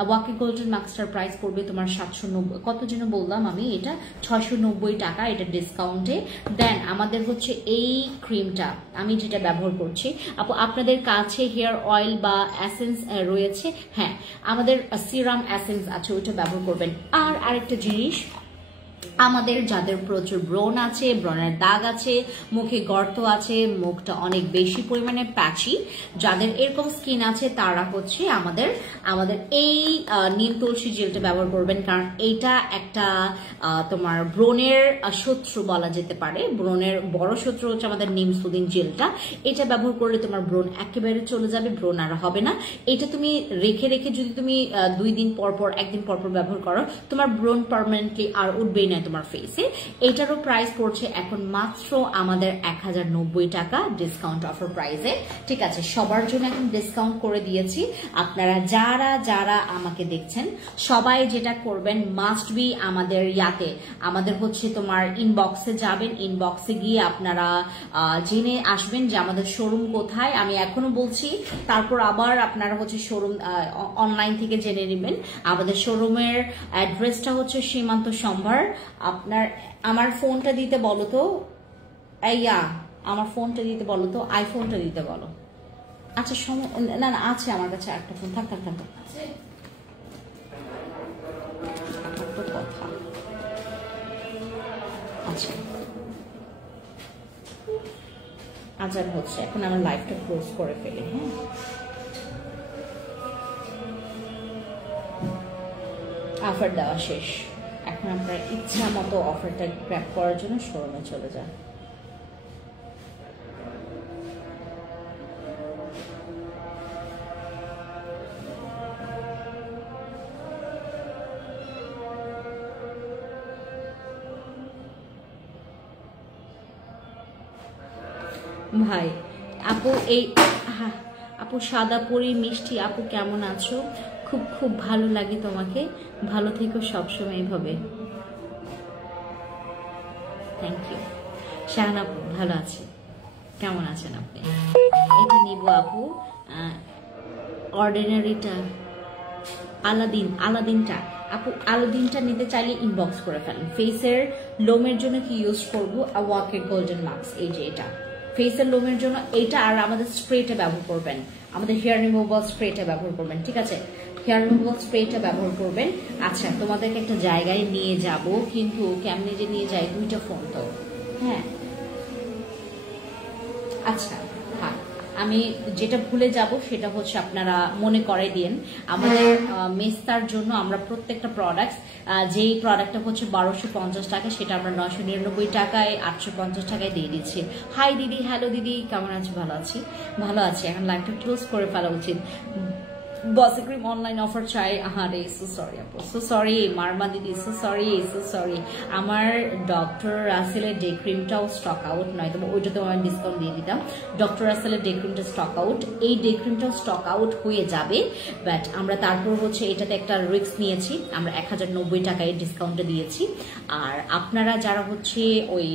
ওয়াকি গোল্ডেন মাস্কটার প্রাইস পড়বে তোমার 790, কত যেন বললাম আমি, এটা 690 টাকা, এটা ডিসকাউন্টে। দেন আমাদের হচ্ছে এই ক্রিমটা আমি যেটা ব্যবহার করছি, আপনাদের কাছে হেয়ার অয়েল বা এসেন্স রয়েছে, হ্যাঁ আমাদের সিরাম এসেন্স আছে, ওইটা ব্যবহার করবেন। আর আরেকটা জিনিস, আমাদের যাদের প্রচুর ব্রণ আছে, ব্রণের দাগ আছে, মুখে গর্ত আছে, মুখটা অনেক বেশি পরিমাণে প্যাচি, যাদের এরকম স্কিন আছে তারা হচ্ছে আমাদের এই নিম তুলসী জেলটা ব্যবহার করবেন, কারণ এইটা একটা তোমার ব্রণের শত্রু বলা যেতে পারে। ব্রণের বড় শত্রু হচ্ছে আমাদের নিম সুদিন জেলটা। এটা ব্যবহার করলে তোমার ব্রণ একেবারে চলে যাবে, ব্রণ আর হবে না। এটা তুমি রেখে রেখে যদি তুমি 2 দিন পর পর, 1 দিন পর পর ব্যবহার করো, তোমার ব্রণ পার্মানেন্টলি আর উঠবে নয় তোমার ফেসে। এটারও প্রাইস পড়ছে এখন মাত্র আমাদের 1090 টাকা ডিসকাউন্ট অফার প্রাইসে। ঠিক আছে, সবার জন্য এখন ডিসকাউন্ট করে দিয়েছি। আপনারা যারা যারা আমাকে দেখছেন সবাই যেটা করবেন, মাস্ট বি আমাদের আমাদের হচ্ছে তোমার ইনবক্সে যাবেন, ইনবক্সে গিয়ে আপনারা জেনে আসবেন যে আমাদের শোরুম কোথায়। আমি এখনো বলছি, তারপর আবার আপনারা হচ্ছে শোরুম অনলাইন থেকে জেনে নেবেন। আমাদের শোরুমের অ্যাড্রেসটা হচ্ছে সীমান্ত সম্ভার। আমার ফোনটা দিতে বলো তো, আমার ফোনটা দিতে বলো তো, আইফোনটা দিতে বলো। আচ্ছা না না আছে আমার কাছে একটা ফোন, থাক কথা আচ্ছা আজার হচ্ছে, এখন আমার লাইভটা ক্লোজ করে ফেলি। হ্যাঁ, অফার দেওয়া শেষ, এখন আপনার ইচ্ছা মতো অফারটা গ্র্যাব করার জন্য শোরুমে চলে যান। ভাই আপু আপু সাদা পরি মিষ্টি আপু কেমন আছো? খুব খুব ভালো লাগে তোমাকে, ভালো থেকো সবসময় এইভাবে। Thank you. শাহান আপু ভালো আছে, কেমন আছেন আপনি? এটা নিব আপু, অর্ডিনারিটা আলাদিনটা আপু, আলাদিনটা নিতে চাইলে ইনবক্স করে ফেলেন। ফেসের লোমের জন্য কি ইউজ করবো? ওয়াকের গোল্ডেন মাস্ক, এই যে এটা ফেসের লোমের জন্য এইটা, আর আমাদের স্প্রেটা ব্যবহার করবেন, আমাদের হেয়ার রিমুভাল স্প্রেটা ব্যবহার করবেন। ঠিক আছে, হেয়ার রিমুভাল স্প্রেটা ব্যবহার করবেন। আচ্ছা, তোমাদেরকে একটা জায়গায় নিয়ে যাব, কিন্তু কেমনে যে নিয়ে যাই, দুইটা ফোন তো। হ্যাঁ আচ্ছা, হ্যাঁ আমি যেটা ভুলে যাব সেটা হচ্ছে আপনারা মনে করাই দিন, আমাদের মেস্তার জন্য আমরা প্রত্যেকটা প্রোডাক্ট, যেই প্রোডাক্টটা হচ্ছে 1250 টাকা সেটা আমরা 999 টাকায় 850 টাকায় দিয়ে দিচ্ছি। হাই দিদি, হ্যালো দিদি, কেমন আছো? ভালো আছি। এখন লাইভটা ক্লোজ করে ফেলা উচিত। বসি ক্রিম অনলাইন অফার চাই। আরে সো সরি আপু, সো সরি মারমা দিদি, সো সরি। আমার ডক্টর রাসেলের ডে ক্রিমটাও স্টক আউট, নয় তো ওইটা তো আমি ডিসকাউন্ট দিয়ে দিতাম। ডক্টর রাসেলের ডে ক্রিমটা স্টক আউট, এই ডে ক্রিমটাও স্টক আউট হয়ে যাবে, বাট আমরা তারপর হচ্ছে এটাতে একটা রিস্ক নিয়েছি, আমরা 1090 টাকায় ডিসকাউন্টে দিয়েছি। আর আপনারা যারা হচ্ছে ওই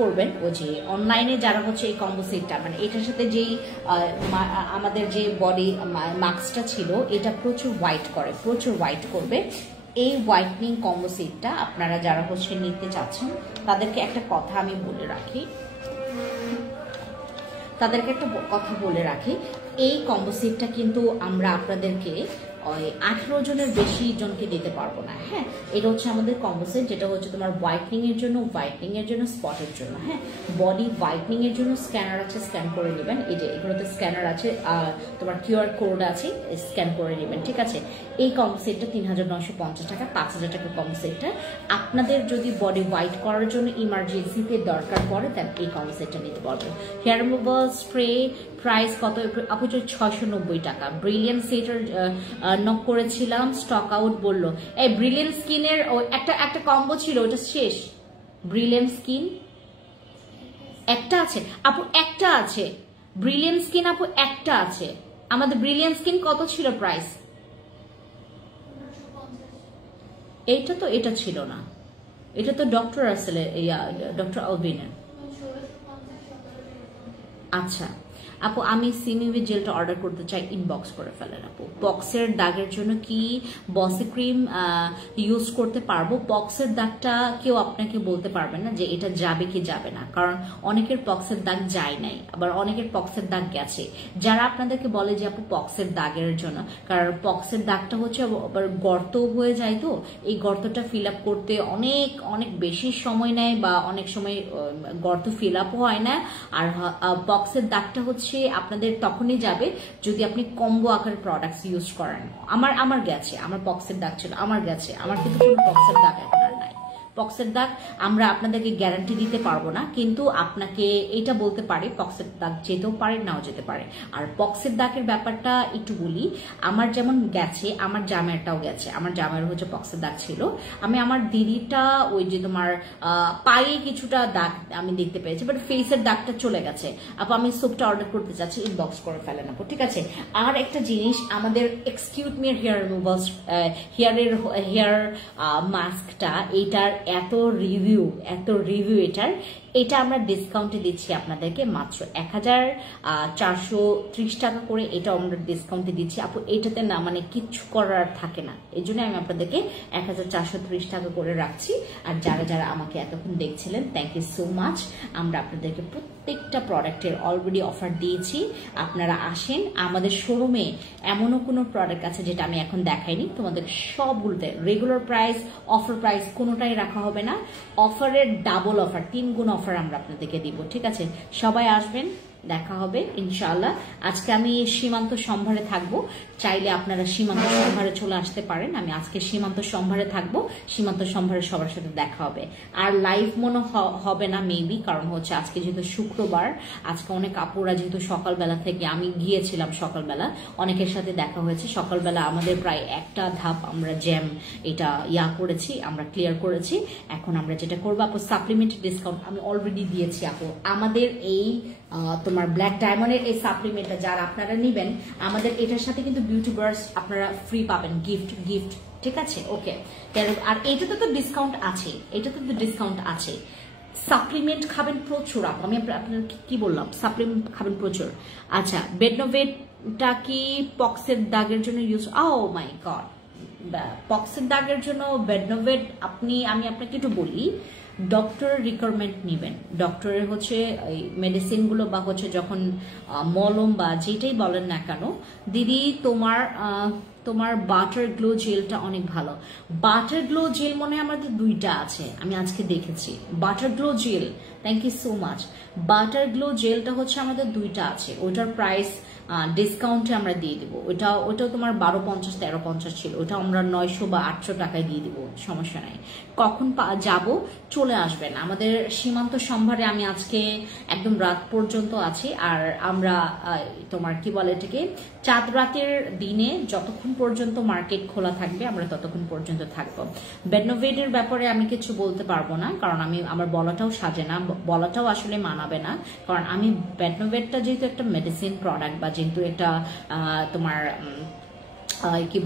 করবেন, ওই যে অনলাইনে যারা হচ্ছে এই কম্বো সেটটা, মানে এটার সাথে যেই আমাদের যে বডি মাস্কটা ছিল, এটা প্রচুর হোয়াইট করবে। এই হোয়াইটনিং কম্বো সেটটা আপনারা যারা হচ্ছে নিতে চাচ্ছেন তাদেরকে একটা কথা আমি বলে রাখি, এই কম্বো সেটটা কিন্তু আমরা আপনাদেরকে 18 জনের বেশি জনকে দিতে পারবো না। হ্যাঁ, এটা হচ্ছে আমাদের কম্বো সেট, যেটা হচ্ছে তোমার হোয়াইটনিং এর জন্য স্পটের জন্য। হ্যাঁ, বডি হোয়াইটনিং এর জন্য স্ক্যানার আছে, স্ক্যান করে নেবেন। এই যে এগুলোতে স্ক্যানার আছে, তোমার কিউআর কোড আছে, স্ক্যান করে নেবেন। ঠিক আছে, এই কম্বো সেটটা 3950 টাকা, 5000 টাকা কম্বো সেটটা। আপনাদের যদি বডি হোয়াইট করার জন্য ইমার্জেন্সিতে দরকার পড়ে, তাহলে এই কম্বো সেটটা নিতে পারবেন। হেয়ার রিমুভাল স্প্রে প্রাইস কত আপু? 690 টাকা। ব্রিলিয়ান্ট সেটার নক করেছিলাম, স্টক আউট বললো। এই ব্রিলিয়ান্ট স্কিনের একটা কম্বো ছিল, ওটা শেষ। ব্রিলিয়ান্ট স্কিন একটা আছে আপু, একটা আছে ব্রিলিয়ান্ট স্কিন আপু, একটা আছে। আমাদের ব্রিলিয়ান্ট স্কিন কত ছিল প্রাইস? এইটা তো, এটা ছিল না, এটা তো ডক্টর রাসেলের, ডক্টর আলবিনের। আচ্ছা আপু, আমি সিমিউভি জেলটা অর্ডার করতে চাই, ইনবক্স করে ফেলেন আপু। পক্সের দাগের জন্য কি বসি ক্রিম ইউজ করতে পারবো? পক্সের দাগটা কেউ আপনাকে বলতে পারবে না যে এটা যাবে কি যাবে না, কারণ অনেকের পক্সের দাগ যায় নাই, আবার অনেকের পক্সের দাগ গেছে। যারা আপনাদেরকে বলে যে আপু পক্সের দাগের জন্য, কারণ পক্সের দাগটা হচ্ছে আবার গর্ত হয়ে যায়, তো এই গর্তটা ফিল আপ করতে অনেক অনেক বেশি সময় নেয়, বা অনেক সময় গর্ত ফিল আপও হয় না। আর পক্সের দাগটা হচ্ছে আপনাদের তখনই যাবে যদি আপনি কম্বো আকারের প্রোডাক্টস ইউজ করেন। আমার গেছে, আমার পক্সের দাগ ছিল, আমার গেছে, আমার কিন্তু কোনো পক্সের দাগ এখন আর নাই। পক্সের দাগ আমরা আপনাদেরকে গ্যারান্টি দিতে পারবো না, কিন্তু আপনাকে এটা বলতে পারি পক্সের দাগ যেতেও পারে নাও যেতে পারে। আর পক্সের দাগের ব্যাপারটা একটু বলি, আমার যেমন গেছে, আমার জামাইয়েরটাও গেছে। আমার জামাইয়ের হচ্ছে পক্সের দাগ ছিল, আমি আমার দিদিটা ওই যে তোমার পায়ে কিছুটা দাগ আমি দেখতে পেয়েছি, বাট ফেসের দাগটা চলে গেছে। আপু আমি সোপটা অর্ডার করতে চাচ্ছি, ইনবক্স করে ফেলেন আপু, ঠিক আছে। আর একটা জিনিস, আমাদের এক্সকিউট মি হেয়ার রিমুভাল হেয়ার মাস্কটা, এটার এত রিভিউ এটা আমরা ডিসকাউন্টে দিচ্ছি আপনাদেরকে মাত্র 1430 টাকা করে, এটা আমরা ডিসকাউন্টে দিচ্ছি আপু। এটাতে না মানে কিচ্ছু করার থাকে না, এই জন্য আমি আপনাদেরকে 1430 টাকা করে রাখছি। আর যারা যারা আমাকে এতক্ষণ দেখছিলেন, থ্যাংক ইউ সো মাচ। আমরা আপনাদেরকে প্রত্যেকটা প্রোডাক্টের অলরেডি অফার দিয়েছি, আপনারা আসেন আমাদের শোরুমে। এমনও কোনো প্রোডাক্ট আছে যেটা আমি এখন দেখাইনি, তোমাদের সবগুলোতে রেগুলার প্রাইস, অফার প্রাইস কোনোটাই রাখা হবে না, অফারের ডাবল অফার, 3 গুণ অফার আমরা আপনাদেরকে দিব, ঠিক আছে। সবাই আসবেন, দেখা হবে ইনশাআল্লাহ। আজকে আমি সীমান্ত সম্ভারে থাকবো, চাইলে আপনারা সীমান্ত সম্ভারে চলে আসতে পারেন। আমি আজকে সীমান্ত সম্ভারে থাকবো, সীমান্ত সম্ভারে সবার সাথে দেখা হবে। আর লাইভ মনে হবে না মেবি, কারণ হচ্ছে আজকে যেহেতু শুক্রবার, আজকে অনেক আপুরা যেহেতু সকালবেলা থেকে, আমি গিয়েছিলাম সকালবেলা, অনেকের সাথে দেখা হয়েছে সকালবেলা। আমাদের প্রায় একটা ধাপ আমরা জ্যাম এটা করেছি, আমরা ক্লিয়ার করেছি। এখন আমরা যেটা করবো আপু, সাপ্লিমেন্টারি ডিসকাউন্ট আমি অলরেডি দিয়েছি আপু। আমাদের এই তোমার ব্ল্যাক ডায়মন্ডের এই সাপ্লিমেন্টটা যারা আপনারা নেবেন, আমাদের এটার সাথে কিন্তু বিউটি ব্রাশ আপনারা ফ্রি পাবেন, গিফট, ঠিক আছে, ওকে। আর এটাতে তো ডিসকাউন্ট আছে, সাপ্লিমেন্ট খাবেন প্রচুর আপু, আমি আপনার কি বললাম, সাপ্লিমেন্ট খাবেন প্রচুর। আচ্ছা, বেডনোভেটটা কি পক্সের দাগের জন্য ইউজ, ও মাই গড, পক্সের দাগের জন্য বেডনোভেট আমি আপনাকে একটু বলি, ডক্টরের রিকোয়ারমেন্ট নেবেন। ডক্টরের হচ্ছে এই মেডিসিনগুলো বা হচ্ছে যখন মলম বা যেটাই বলেন না কেন, দিদি তোমার বাটার গ্লো জেলটা অনেক ভালো। বাটার গ্লো জেল মনে হয় আমাদের 2টা আছে, আমি আজকে দেখেছি। Butter glow gel, thank you so much. Butter glow জেলটা হচ্ছে আমাদের 2টা আছে, ওটার প্রাইস ডিসকাউন্টে আমরা দিয়ে দিব। ওটাও তোমার 1250 1350 ছিল, ওটা আমরা 900 বা 800 টাকায় দিয়ে দিব, সমস্যা নাই। কখন যাব, চলে আসবেন আমাদের সীমান্ত সম্ভারে। আমি আজকে একদম রাত পর্যন্ত আছি। আর আমরা তোমার কি বলে এটাকে, চাঁদ রাতের দিনে যতক্ষণ পর্যন্ত মার্কেট খোলা থাকবে আমরা ততক্ষণ পর্যন্ত থাকবো। বেডনোভেটের ব্যাপারে আমি কিছু বলতে পারবো না, কারণ আমার বলাটাও সাজে না, বলাটাও আসলে মানাবে না। কারণ আমি বেডনোভেটটা যেহেতু একটা মেডিসিন প্রোডাক্ট, বা যেহেতু একটা তোমার কি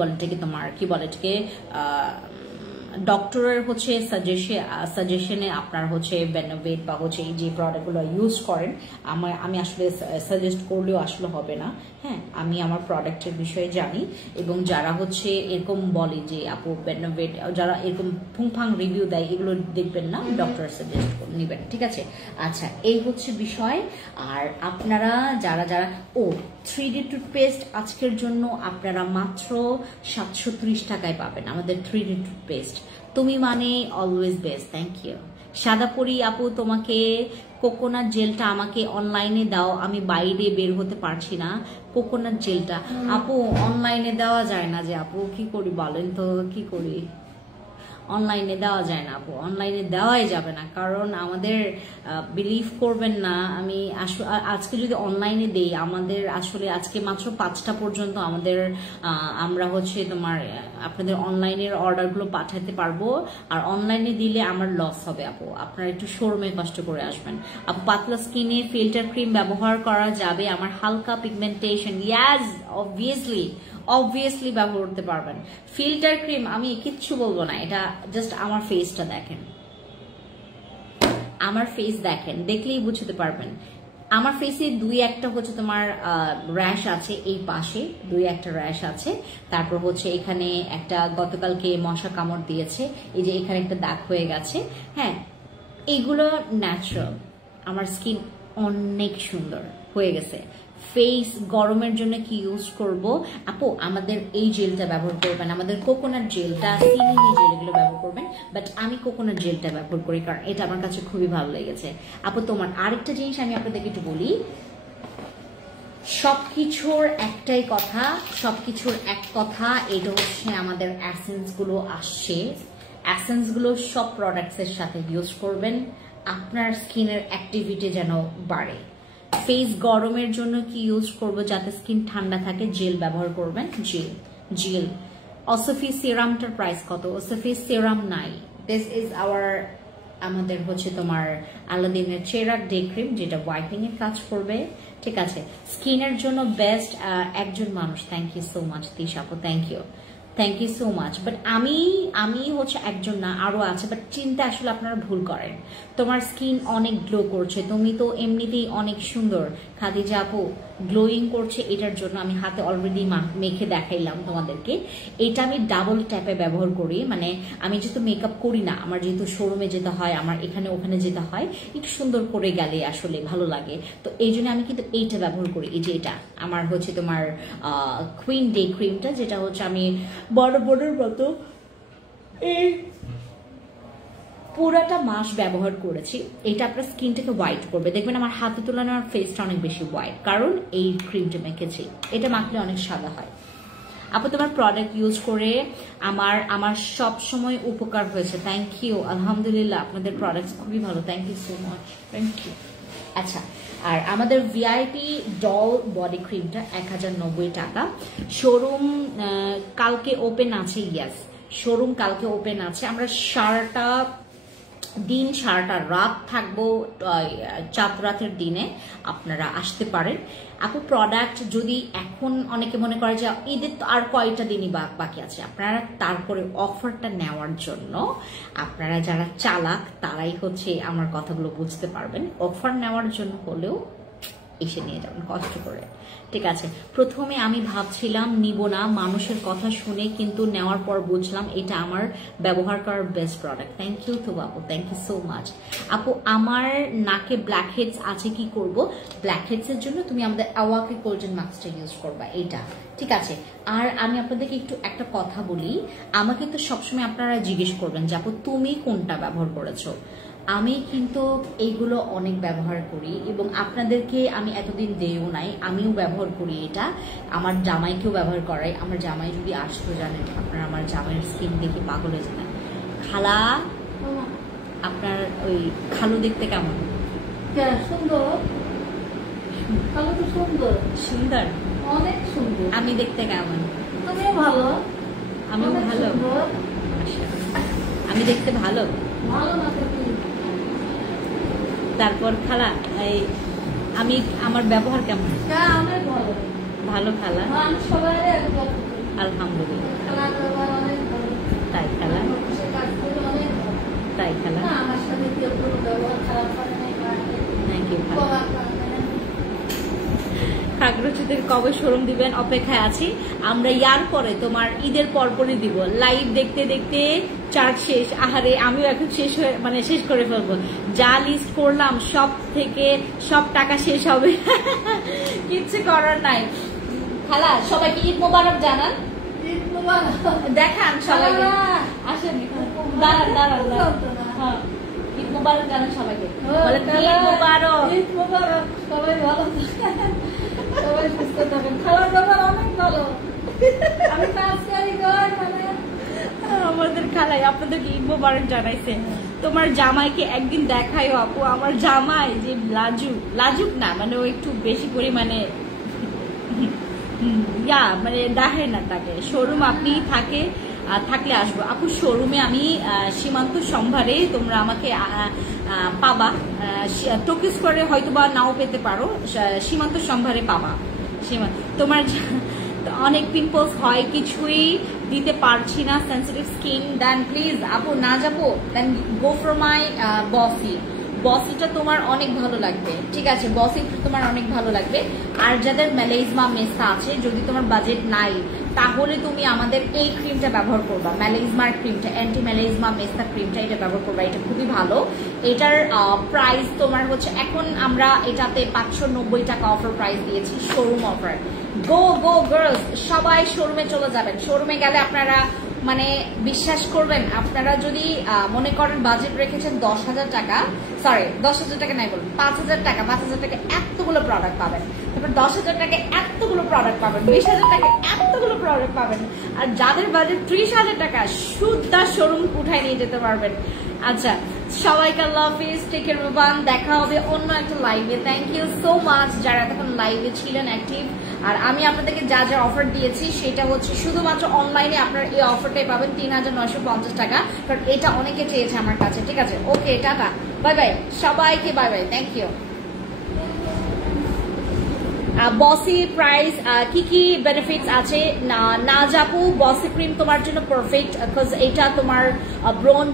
বলে এটাকে ডক্টরের হচ্ছে সাজেশনে আপনার হচ্ছে বেনোভেট বা হচ্ছে এই যে প্রোডাক্টগুলো ইউজ করেন, আমি আসলে সাজেস্ট করলেও আসলে হবে না। হ্যাঁ, আমি আমার প্রোডাক্টের বিষয়ে জানি, এবং যারা হচ্ছে এরকম বলে যে আপু বেনোভেট, যারা এরকম ফুংফাং রিভিউ দেয়, এগুলো দেখবেন না, ডক্টর সাজেস্ট নেবেন, ঠিক আছে। আচ্ছা, এই হচ্ছে বিষয়। আর আপনারা যারা 3D টুথপেস্ট আজকের জন্য আপনারা মাত্র 730 টাকায় পাবেন আমাদের 3D টুথপেস্ট। তুমি মানে অলওয়েজ বেস্ট, থ্যাংক ইউ। সাদাপুরি আপু, তোমাকে কোকোনাট জেলটা আমাকে অনলাইনে দাও, আমি বাইরে বের হতে পারছি না। কোকোনাট জেলটা আপু অনলাইনে দেওয়া যায় না যে আপু, কি করি বলেন তো, কি করি, অনলাইনে দেওয়া যায় না আপু, অনলাইনে দেওয়াই যাবে না, কারণ আমাদের বিলিভ করবেন না, আমি আজকে যদি অনলাইনে দেই, আমাদের আসলে আজকে মাত্র 5টা পর্যন্ত আমরা হচ্ছে তোমার আপনাদের অনলাইনের অর্ডারগুলো পাঠাতে পারবো। আর অনলাইনে দিলে আমার লস হবে আপু, আপনারা একটু শোরুমে কষ্ট করে আসবেন আপু। পাতলা স্কিনে ফিল্টার ক্রিম ব্যবহার করা যাবে, আমার হালকা পিগমেন্টেশন, ইয়াস অবভিয়াসলি ব্যবহার করতে পারবেন। ফিল্টার ক্রিম আমি কিচ্ছু বলবো না, এটা জাস্ট আমার ফেসটা দেখেন, আমার ফেস দেখেন, দেখলেই বুঝতে পারবেন। আমার ফেসে 2-1টা হচ্ছে তোমার র্যাশ আছে, এই পাশে 2-1টা র্যাশ আছে, তারপর হচ্ছে এখানে একটা গতকালকে মশা কামড় দিয়েছে, এই যে এখানে একটা দাগ হয়ে গেছে। হ্যাঁ, এইগুলো ন্যাচারাল, আমার স্কিন অনেক সুন্দর হয়ে গেছে। ফেস গরমের জন্য কি ইউজ করব আপু, আমাদের এই জেলটা ব্যবহার করবেন, আমাদের কোকোনাট জেলটা, সিনিনি জেল, এগুলো ব্যবহার করবেন। বাট আমি কোকোনাট জেলটা ব্যবহার করি, কারণ এটা আমার কাছে খুবই ভালো লেগেছে আপু। তোমার আরেকটা জিনিস আমি আপনাদেরকে একটু বলি, সবকিছুর একটাই কথা, সবকিছুর এক কথা, এটা হচ্ছে আমাদের এসেন্স গুলো আসছে এসেন্স গুলো সব প্রোডাক্টস এর সাথে ইউজ করবেন, আপনার স্কিনের অ্যাক্টিভিটি যেন বাড়ে। ফেস গরমের জন্য কি ইউজ করব যাতে স্কিন ঠান্ডা থাকে? জেল ব্যবহার করবেন, জেল। ওসফি সিরামটার প্রাইস কত? ওসফি সিরাম নাই। দিস ইজ আমাদের হচ্ছে তোমার আলাদিনের চেরাক ডে ক্রিম, যেটা হোয়াইটেনিং এর কাজ করবে। ঠিক আছে, স্কিনের জন্য বেস্ট একজন মানুষ। থ্যাংক ইউ সো মাচ তিশাপু, thank you so much. But আমি হচ্ছে একজন না, আরো আছে। বাট চিন্তা আসলে আপনারা ভুল করেন। তোমার স্কিন অনেক গ্লো করছে, তুমি তো এমনিতেই অনেক সুন্দর। খাদিজা আপু গ্লোয়িং করছে, এটার জন্য আমি হাতে অলরেডি মেখে দেখাইলাম তোমাদেরকে। এটা আমি ডাবল ট্যাপে ব্যবহার করি, মানে আমি যেহেতু মেকআপ করি না, আমার যেহেতু শোরুমে যেতে হয়, আমার এখানে ওখানে যেতে হয়, একটু সুন্দর করে গেলে আসলে ভালো লাগে। তো এই জন্য আমি কিন্তু এইটা ব্যবহার করি। এই যে এটা আমার হচ্ছে তোমার কুইন ডে ক্রিমটা, যেটা হচ্ছে আমি বড় মতো এই পুরাটা মাস ব্যবহার করেছি। এটা আপনার স্কিনটাকে হোয়াইট করবে। দেখবেন আমার হাতে তুলনায় আমার ফেসটা অনেক বেশি হোয়াইট, কারণ এই ক্রিমটা মেখেছি। এটা মাখলে অনেক সাদা হয়। আপু তোমার প্রোডাক্ট ইউজ করে আমার সব সময় উপকার হয়েছে। থ্যাংক ইউ, আলহামদুলিল্লাহ, আপনাদের প্রোডাক্ট খুবই ভালো। Thank you so much, thank you. আচ্ছা, আর আমাদের ভিআইপি ডল বডি ক্রিমটা 1090 টাকা। শোরুম কালকে ওপেন আছে, ইয়াস শোরুম কালকে ওপেন আছে। আমরা সারাটা রাত থাকবো, চাঁদরাতের দিনে আপনারা আসতে পারেন। আপু প্রোডাক্ট যদি এখন অনেকে মনে করে যে ঈদের তো আর কয়টা দিনই বাকি আছে, আপনারা তারপরে অফারটা নেওয়ার জন্য আপনারা যারা চালাক তারাই হচ্ছে আমার কথাগুলো বুঝতে পারবেন। অফার নেওয়ার জন্য হলেও এসে নিয়ে যাবেন কষ্ট করে। ঠিক আছে, প্রথমে আমি ভাবছিলাম নিব না, মানুষের কথা শুনে, কিন্তু নেওয়ার পর বুঝলাম এটা আমার ব্যবহার করার বেস্ট প্রোডাক্ট। থ্যাংক ইউ তো আপু, থ্যাংক ইউ সো মাচ। আপু আমার নাকে ব্ল্যাক হেডস আছে, কি করব? ব্ল্যাক হেডস এর জন্য তুমি আমাদের আওয়াকে কোল্ডেন মাস্কটা ইউজ করবা, এইটা ঠিক আছে। আর আমি আপনাদেরকে একটু একটা কথা বলি, আমাকে তো সবসময় আপনারা জিজ্ঞেস করবেন যে আপু তুমি কোনটা ব্যবহার করেছো। আমি কিন্তু এইগুলো অনেক ব্যবহার করি এবং আপনাদেরকে আমি এতদিন দেও নাই, আমিও ব্যবহার করি। এটা আমার জামাইকেও ব্যবহার করাই। আমার জামাই যদি আসতো, জানেন আপনারা আমার জামাইয়ের স্কিন দেখে পাগল হয়ে যেতেন। খালা, আপনার ওই খালু দেখতে কেমন? সুন্দর, খালু তো সুন্দর, সুন্দর, অনেক সুন্দর। আমি দেখতে কেমন? তুমিও ভালো, আমিও ভালো, আমি দেখতে ভালো। ভালো না তারপর খালা, আমি আমার ব্যবহার কেমন? অনেক ভালো, ভালো খালা, আমি সবাই আলহামদুলিল্লাহ। খালার ব্যবহার অনেক ভালো। তাই খালা, অনেক ভালো। তাই খালা, আমার সাথে কেউ কোনো ব্যবহার খারাপ করে নাই। থ্যাংক ইউ খালা। খাগড়াছড়িতে কবে শোরুম দিবেন? অপেক্ষায় আছি আমরা। ইয়ার পরে তোমার ঈদের পরপরই দিব। লাইভ দেখতে দেখতে চার্জ শেষ। আহারে, আমিও এখন শেষ করে ফেলবো। যা লিস্ট করলাম সব টাকা শেষ হবে, কিচ্ছু করার নাই। খালা সবাইকে ঈদ মোবারক জানান, দেখান সবাইকে। আসেন, দাঁড়ান, হ্যাঁ, ঈদ মোবারক জানান সবাইকে। বলে ঈদ মোবারক, ঈদ মোবারক, সবাই ভালো থাকেন, সবাই সুস্থ থাকেন। খালার ব্যাপার অনেক ভালো। আমি কাজ করি, আমাদের খালাই আপনাদেরকে ঈদ মোবারক জানাইছে। তোমার জামাইকে একদিন দেখাইও আপু। আমার জামাই যে লাজুক না, মানে ও একটু বেশি পরিমাণে মানে দেখে না তাকে। শোরুম আপনি থাকলে আসবো আপু। শোরুমে আমি সীমান্ত সম্ভারে, তোমরা আমাকে পাবা। টকিস করে হয়তো বা নাও পেতে পারো, সীমান্ত সম্ভারে পাবা। তোমার অনেক পিম্পলস হয়, কিছুই দিতে পারছি না, সেন্সিটিভ স্কিন, দেন প্লিজ আপু না যাবো, দেন গো ফর মাই বসিটা তোমার অনেক ভালো লাগবে। ঠিক আছে, বসিটা তোমার অনেক ভালো লাগবে। আর যাদের মেলাইজমা মেস্তা আছে, যদি তোমার বাজেট নাই, তাহলে তুমি আমাদের এই ক্রিমটা ব্যবহার করবা, মেলাইজমার ক্রিমটা, অ্যান্টি মেলাইজমা মেস্তা ক্রিমটা, এটা ব্যবহার করবা। এটা খুবই ভালো। এটার প্রাইস তোমার হচ্ছে, এখন আমরা এটাতে 590 টাকা অফার প্রাইস দিয়েছি, শোরুম অফার। গো গার্লস, সবাই শোরুমে চলে যাবেন। শোরুমে গেলে আপনারা মানে বিশ্বাস করবেন, আপনারা যদি মনে করেন বাজেট রেখেছেন 10,000 টাকা, সরি 10,000 টাকা নাই বলুন, 5,000 টাকা, 5,000 টাকা এতগুলো প্রোডাক্ট পাবেন, তারপর 10,000 টাকা এতগুলো প্রোডাক্ট পাবেন, 20,000 টাকা এতগুলো প্রোডাক্ট পাবেন, আর যাদের বাজেট 30,000 টাকা সুদ্ধা শোরুম উঠায় নিয়ে যেতে পারবেন। আচ্ছা, সবাইকে আল্লাহ হাফিজ, টেক কেয়ার, বাবান, দেখা হবে অন্য একটা লাইভে। থ্যাংক ইউ সো মাচ যারা এতক্ষণ লাইভে ছিলেন অ্যাক্টিভ। আর আমি আপনাদেরকে যা যা অফার দিয়েছি সেটা হচ্ছে শুধুমাত্র অনলাইনে আপনারা এই অফারটাই পাবেন 3,950 টাকা, কারণ এটা অনেকে চেয়েছে আমার কাছে। ঠিক আছে, ওকে, টাটা, বাই বাই সবাইকে, বাই বাই, থ্যাংক ইউ। বসি প্রাইস কি কি বেনিফিটস আছে না যাপু, বসি ক্রিম তোমার জন্য পারফেক্ট, বিকজ এটা তোমার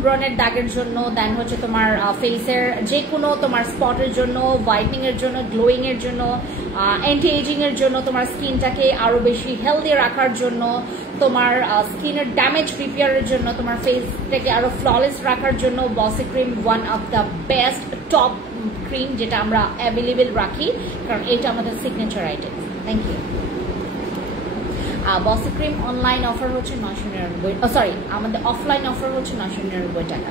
ব্রণের দাগের জন্য, দেন হচ্ছে তোমার ফেসের যে কোনো তোমার স্পটের জন্য, হোয়াইটনিং এর জন্য, গ্লোয়িং এর জন্য, অ্যান্টি এজিং এর জন্য, তোমার স্কিনটাকে আরো বেশি হেলদি রাখার জন্য, তোমার স্কিনের ড্যামেজ রিপেয়ারের জন্য, তোমার ফেসটাকে আরো ফ্ললেস রাখার জন্য বসি cream one of the best top cream যেটা আমরা অ্যাভেলেবেল রাখি, কারণ এটা আমাদের সিগনেচার আইটেম। Thank you. বসি ক্রিম অনলাইন অফার হচ্ছে 999, সরি আমাদের অফলাইন অফার হচ্ছে 999 টাকা।